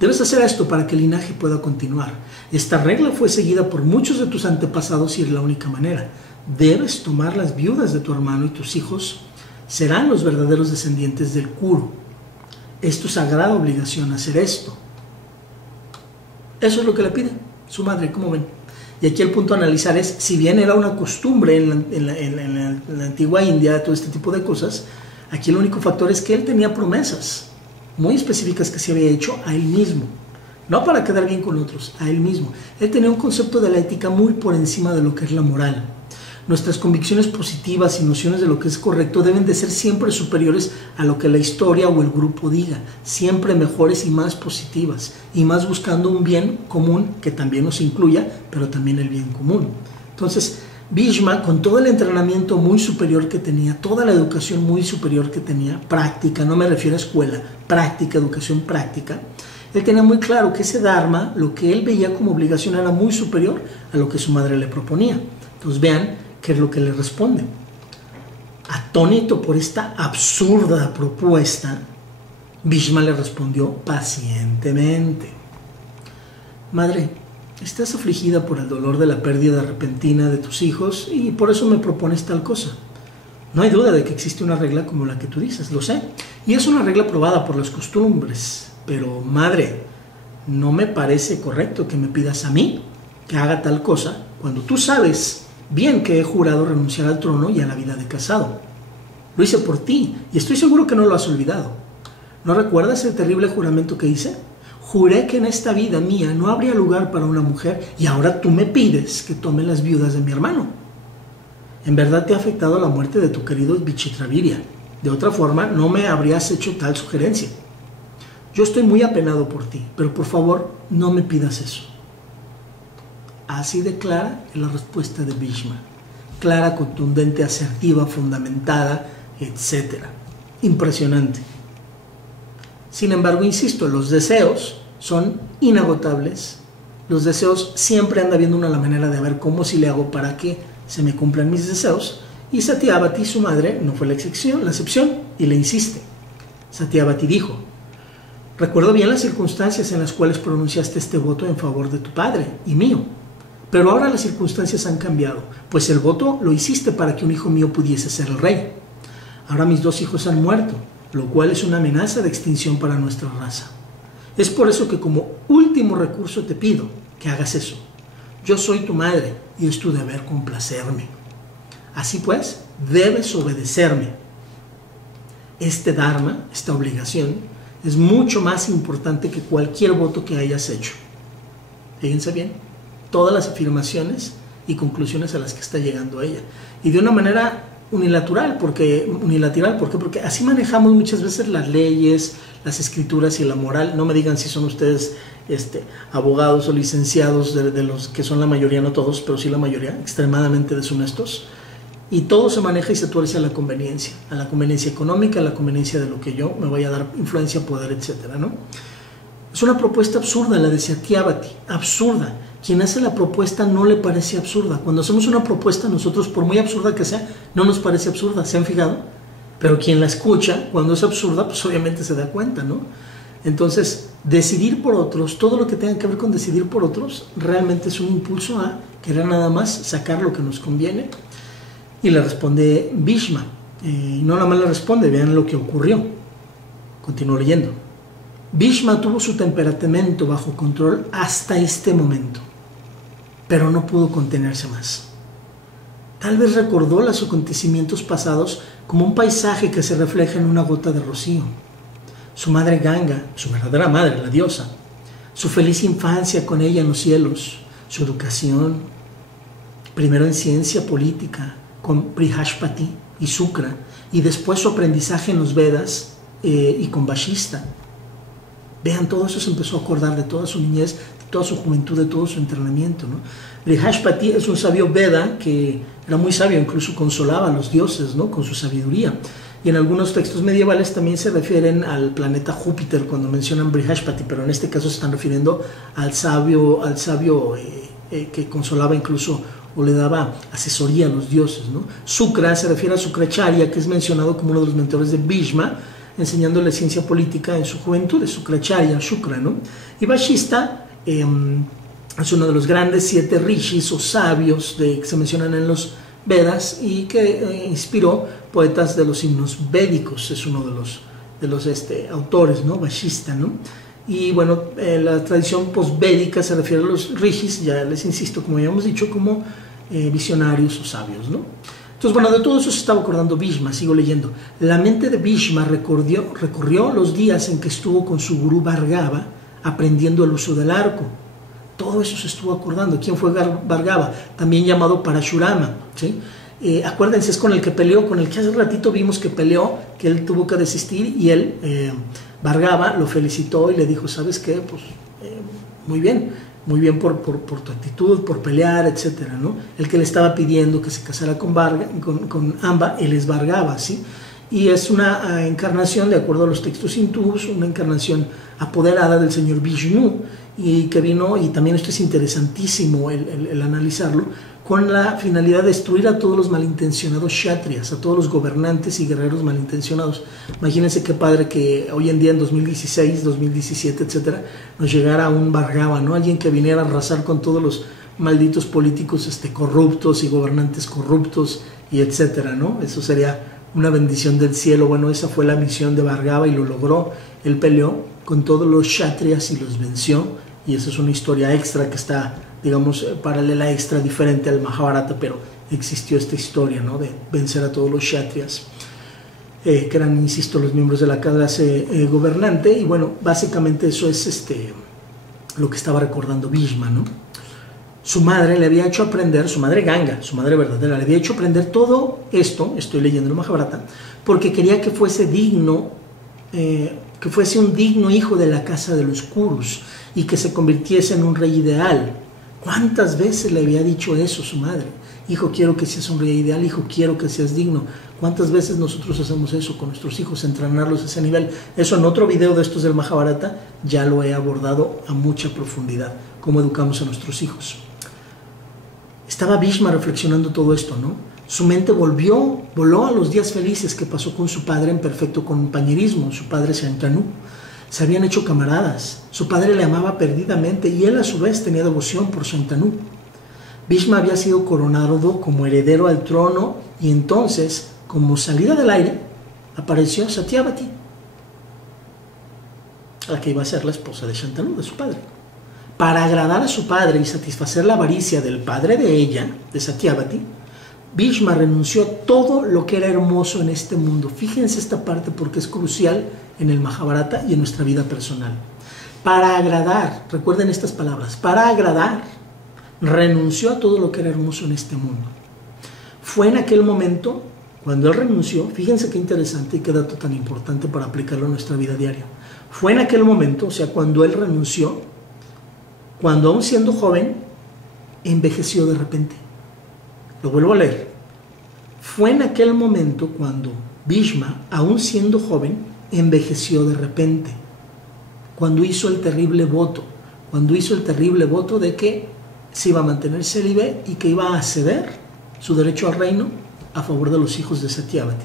Debes hacer esto para que el linaje pueda continuar. Esta regla fue seguida por muchos de tus antepasados y es la única manera. Debes tomar las viudas de tu hermano y tus hijos serán los verdaderos descendientes del Kuru. Es tu sagrada obligación hacer esto. Eso es lo que le pide su madre, ¿cómo ven? Y aquí el punto a analizar es, si bien era una costumbre en la antigua India, todo este tipo de cosas, aquí el único factor es que él tenía promesas muy específicas que se había hecho a él mismo. No para quedar bien con otros, a él mismo. Él tenía un concepto de la ética muy por encima de lo que es la moral. Nuestras convicciones positivas y nociones de lo que es correcto deben de ser siempre superiores a lo que la historia o el grupo diga, siempre mejores y más positivas, y más buscando un bien común que también nos incluya, pero también el bien común. Entonces, Bhishma, con todo el entrenamiento muy superior que tenía, toda la educación muy superior que tenía, práctica, no me refiero a escuela, práctica, educación práctica, él tenía muy claro que ese dharma, lo que él veía como obligación, era muy superior a lo que su madre le proponía. Entonces vean qué es lo que le responde. Atónito por esta absurda propuesta, Bhishma le respondió pacientemente. Madre, estás afligida por el dolor de la pérdida repentina de tus hijos y por eso me propones tal cosa. No hay duda de que existe una regla como la que tú dices, lo sé. Y es una regla probada por las costumbres. Pero, madre, no me parece correcto que me pidas a mí que haga tal cosa cuando tú sabes bien que he jurado renunciar al trono y a la vida de casado. Lo hice por ti y estoy seguro que no lo has olvidado. ¿No recuerdas el terrible juramento que hice? Juré que en esta vida mía no habría lugar para una mujer y ahora tú me pides que tome las viudas de mi hermano. En verdad te ha afectado la muerte de tu querido Vichitravirya. De otra forma no me habrías hecho tal sugerencia. Yo estoy muy apenado por ti, pero por favor no me pidas eso. Así de clara es la respuesta de Bhishma. Clara, contundente, asertiva, fundamentada, etc. Impresionante. Sin embargo, insisto, los deseos son inagotables. Los deseos siempre anda viendo una la manera de ver cómo si le hago para que se me cumplan mis deseos. Y Satyavati, su madre, no fue la excepción y le insiste. Satyavati dijo, recuerdo bien las circunstancias en las cuales pronunciaste este voto en favor de tu padre y mío. Pero ahora las circunstancias han cambiado, pues el voto lo hiciste para que un hijo mío pudiese ser el rey. Ahora mis dos hijos han muerto, lo cual es una amenaza de extinción para nuestra raza. Es por eso que como último recurso te pido que hagas eso. Yo soy tu madre y es tu deber complacerme. Así pues, debes obedecerme. Este dharma, esta obligación, es mucho más importante que cualquier voto que hayas hecho. Fíjense bien todas las afirmaciones y conclusiones a las que está llegando ella. Y de una manera unilateral, ¿por qué? Porque así manejamos muchas veces las leyes, las escrituras y la moral. No me digan si son ustedes abogados o licenciados de los que son la mayoría, no todos, pero sí la mayoría, extremadamente deshonestos. Y todo se maneja y se tuerce a la conveniencia económica, a la conveniencia de lo que yo me voy a dar influencia, poder, etcétera, ¿no? Es una propuesta absurda la de Satyavati, absurda. Quien hace la propuesta no le parece absurda. Cuando hacemos una propuesta, nosotros, por muy absurda que sea, no nos parece absurda. ¿Se han fijado? Pero quien la escucha, cuando es absurda, pues obviamente se da cuenta, ¿no? Entonces, decidir por otros, todo lo que tenga que ver con decidir por otros, realmente es un impulso a querer nada más sacar lo que nos conviene. Y le responde Bhishma. Y no nada más le responde, vean lo que ocurrió. Continúo leyendo. Bhishma tuvo su temperamento bajo control hasta este momento, pero no pudo contenerse más. Tal vez recordó los acontecimientos pasados como un paisaje que se refleja en una gota de rocío. Su madre Ganga, su verdadera madre, la diosa, su feliz infancia con ella en los cielos, su educación, primero en ciencia política con Brihaspati y Shukra, y después su aprendizaje en los Vedas y con Vashista. Vean, todo eso se empezó a acordar de toda su niñez, de toda su juventud, de todo su entrenamiento, ¿no? Brihaspati es un sabio Veda que era muy sabio, incluso consolaba a los dioses, ¿no? Con su sabiduría. Y en algunos textos medievales también se refieren al planeta Júpiter cuando mencionan Brihaspati, pero en este caso se están refiriendo al sabio que consolaba incluso o le daba asesoría a los dioses, ¿no? Shukra se refiere a Shukracharya, que es mencionado como uno de los mentores de Bhishma, enseñándole ciencia política en su juventud, es Shukracharya, Shukra, ¿no? Y Vashista es uno de los grandes 7 rishis o sabios que se mencionan en los Vedas y que inspiró poetas de los himnos védicos, es uno de los autores, ¿no? Vashista, ¿no? Y bueno, la tradición posvédica se refiere a los rishis, ya les insisto, como ya hemos dicho, como visionarios o sabios, ¿no? Entonces, bueno, de todo eso se estaba acordando Bhishma, sigo leyendo. La mente de Bhishma recorrió los días en que estuvo con su gurú Bhargava aprendiendo el uso del arco. Todo eso se estuvo acordando. ¿Quién fue Bhargava? También llamado Parashurama, ¿sí? Acuérdense, es con el que peleó, con el que hace ratito vimos que peleó, que él tuvo que desistir y él, Bhargava, lo felicitó y le dijo, ¿sabes qué? Pues muy bien por tu actitud, por pelear, etcétera, ¿no? El que le estaba pidiendo que se casara con Amba, él es Bhargava, ¿sí? Y es una encarnación, de acuerdo a los textos hindúes, una encarnación apoderada del señor Vishnu, y que vino, y también esto es interesantísimo el analizarlo, con la finalidad de destruir a todos los malintencionados kshatriyas, a todos los gobernantes y guerreros malintencionados. Imagínense qué padre que hoy en día, en 2016, 2017, etcétera, nos llegara un Bhargava, ¿no? Alguien que viniera a arrasar con todos los malditos políticos corruptos y gobernantes corruptos, y etcétera, ¿no? Eso sería una bendición del cielo. Bueno, esa fue la misión de Bhargava y lo logró. Él peleó con todos los kshatriyas y los venció, y esa es una historia extra que está, digamos, paralela, extra, diferente al Mahabharata, pero existió esta historia, ¿no? De vencer a todos los kshatriyas, que eran, insisto, los miembros de la clase gobernante. Y bueno, básicamente eso es lo que estaba recordando Bhishma, ¿no? Su madre le había hecho aprender, su madre Ganga, su madre verdadera, le había hecho aprender todo esto, estoy leyendo el Mahabharata, porque quería que fuese digno, que fuese un digno hijo de la casa de los Kurus y que se convirtiese en un rey ideal. ¿Cuántas veces le había dicho eso su madre? Hijo, quiero que seas un rey ideal, hijo, quiero que seas digno. ¿Cuántas veces nosotros hacemos eso con nuestros hijos, entrenarlos a ese nivel? Eso en otro video de estos del Mahabharata ya lo he abordado a mucha profundidad, cómo educamos a nuestros hijos. Estaba Bhishma reflexionando todo esto, ¿no? Su mente voló a los días felices que pasó con su padre en perfecto compañerismo, su padre Shantanu. Se habían hecho camaradas, su padre le amaba perdidamente y él a su vez tenía devoción por Shantanu. Bhishma había sido coronado como heredero al trono y entonces, como salida del aire, apareció Satyavati, la que iba a ser la esposa de Shantanu, de su padre. Para agradar a su padre y satisfacer la avaricia del padre de ella, de Satyavati, Bhishma renunció a todo lo que era hermoso en este mundo. Fíjense esta parte porque es crucial en el Mahabharata y en nuestra vida personal. Para agradar, recuerden estas palabras, para agradar, renunció a todo lo que era hermoso en este mundo. Fue en aquel momento Cuando él renunció, fíjense qué interesante y qué dato tan importante para aplicarlo en nuestra vida diaria. Fue en aquel momento, o sea, cuando él renunció, cuando aún siendo joven, envejeció de repente. Lo vuelvo a leer. Fue en aquel momento cuando Bhishma, aún siendo joven, envejeció de repente. Cuando hizo el terrible voto. Cuando hizo el terrible voto de que se iba a mantener célibe y que iba a ceder su derecho al reino a favor de los hijos de Satyavati.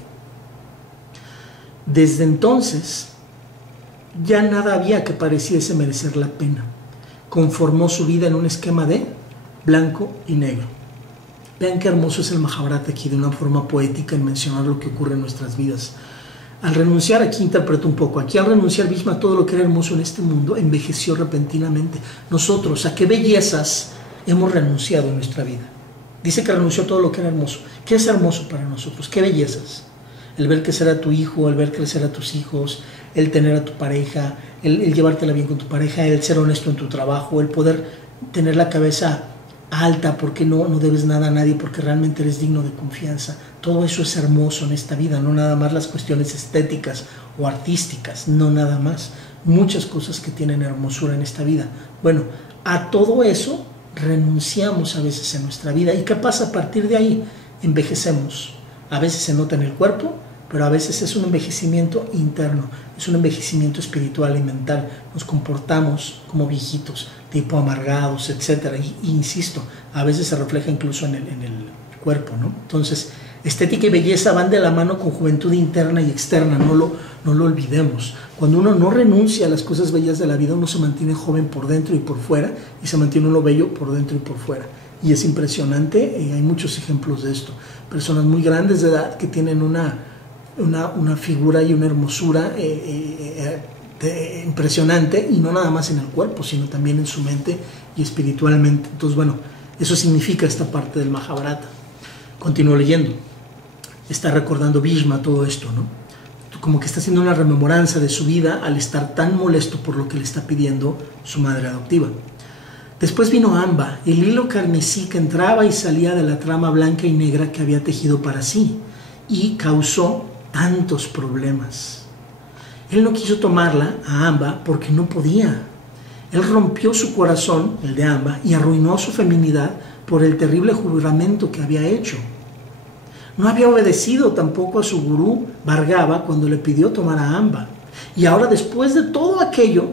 Desde entonces, ya nada había que pareciese merecer la pena. Conformó su vida en un esquema de blanco y negro. Vean qué hermoso es el Mahabharata aquí, de una forma poética en mencionar lo que ocurre en nuestras vidas. Al renunciar, aquí interpreto un poco, aquí al renunciar Bhishma a todo lo que era hermoso en este mundo, envejeció repentinamente. Nosotros, ¿a qué bellezas hemos renunciado en nuestra vida? Dice que renunció a todo lo que era hermoso. ¿Qué es hermoso para nosotros? ¿Qué bellezas? El ver crecer a tu hijo, el ver crecer a tus hijos, el tener a tu pareja, el llevártela bien con tu pareja, el ser honesto en tu trabajo, el poder tener la cabeza alta porque no debes nada a nadie, porque realmente eres digno de confianza. Todo eso es hermoso en esta vida, no nada más las cuestiones estéticas o artísticas, no nada más. Muchas cosas que tienen hermosura en esta vida. Bueno, a todo eso renunciamos a veces en nuestra vida. ¿Y qué pasa a partir de ahí? Envejecemos. A veces se nota en el cuerpo, pero a veces es un envejecimiento interno, es un envejecimiento espiritual y mental. Nos comportamos como viejitos, tipo amargados, etc. Y insisto, a veces se refleja incluso en el cuerpo, ¿no? Entonces, estética y belleza van de la mano con juventud interna y externa, no lo olvidemos. Cuando uno no renuncia a las cosas bellas de la vida, uno se mantiene joven por dentro y por fuera, y se mantiene uno bello por dentro y por fuera. Y es impresionante, hay muchos ejemplos de esto. Personas muy grandes de edad que tienen una figura y una hermosura impresionante, y no nada más en el cuerpo, sino también en su mente y espiritualmente. Entonces, bueno, eso significa esta parte del Mahabharata. Continúo leyendo. Está recordando Bhishma todo esto, ¿no? Como que está haciendo una rememoranza de su vida al estar tan molesto por lo que le está pidiendo su madre adoptiva. Después vino Amba, el hilo carmesí que entraba y salía de la trama blanca y negra que había tejido para sí, y causó tantos problemas. Él no quiso tomarla a Amba porque no podía. Él rompió su corazón, el de Amba, y arruinó su feminidad por el terrible juramento que había hecho. No había obedecido tampoco a su gurú Bhargava cuando le pidió tomar a Amba. Y ahora, después de todo aquello,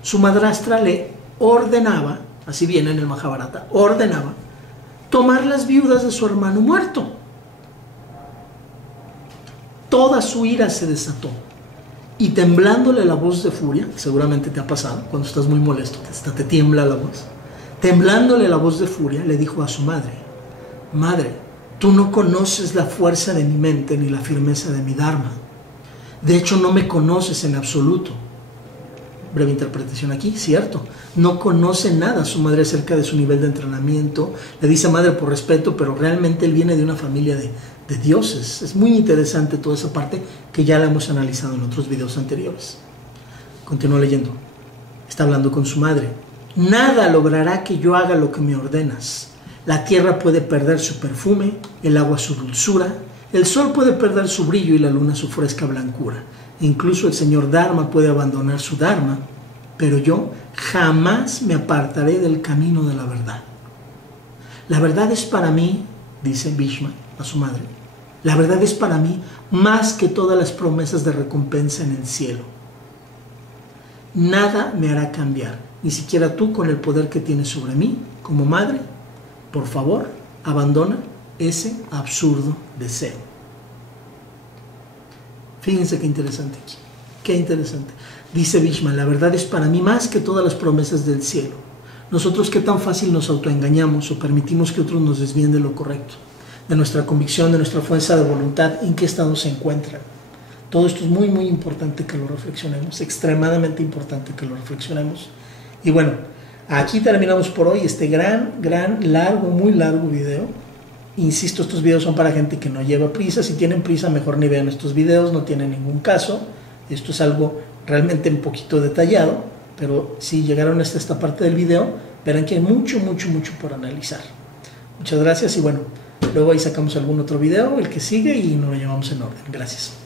su madrastra le ordenaba, así viene en el Mahabharata, ordenaba tomar las viudas de su hermano muerto. Toda su ira se desató, y temblándole la voz de furia, seguramente te ha pasado cuando estás muy molesto, hasta te tiembla la voz, temblándole la voz de furia, le dijo a su madre: Madre, tú no conoces la fuerza de mi mente ni la firmeza de mi dharma. De hecho, no me conoces en absoluto. Breve interpretación aquí, cierto. No conoce nada su madre acerca de su nivel de entrenamiento. Le dice madre por respeto, pero realmente él viene de una familia de dioses. Es muy interesante toda esa parte que ya la hemos analizado en otros videos anteriores. Continúo leyendo. Está hablando con su madre. Nada logrará que yo haga lo que me ordenas. La tierra puede perder su perfume, el agua su dulzura, el sol puede perder su brillo y la luna su fresca blancura. Incluso el señor Dharma puede abandonar su Dharma, pero yo jamás me apartaré del camino de la verdad. La verdad es para mí, dice Bhishma a su madre, la verdad es para mí más que todas las promesas de recompensa en el cielo. Nada me hará cambiar, ni siquiera tú con el poder que tienes sobre mí como madre. Por favor, abandona ese absurdo deseo. Fíjense qué interesante aquí, qué interesante. Dice Bhishma, la verdad es para mí más que todas las promesas del cielo. Nosotros qué tan fácil nos autoengañamos o permitimos que otros nos desvíen de lo correcto, de nuestra convicción, de nuestra fuerza de voluntad, en qué estado se encuentran. Todo esto es muy, muy importante que lo reflexionemos, extremadamente importante que lo reflexionemos. Y bueno, aquí terminamos por hoy este muy largo video. Insisto, estos videos son para gente que no lleva prisa. Si tienen prisa, mejor ni vean estos videos, no tiene ningún caso. Esto es algo realmente un poquito detallado, pero si llegaron hasta esta parte del video, verán que hay mucho por analizar. Muchas gracias y bueno, Luego ahí sacamos algún otro video, el que sigue, y nos lo llevamos en orden. Gracias.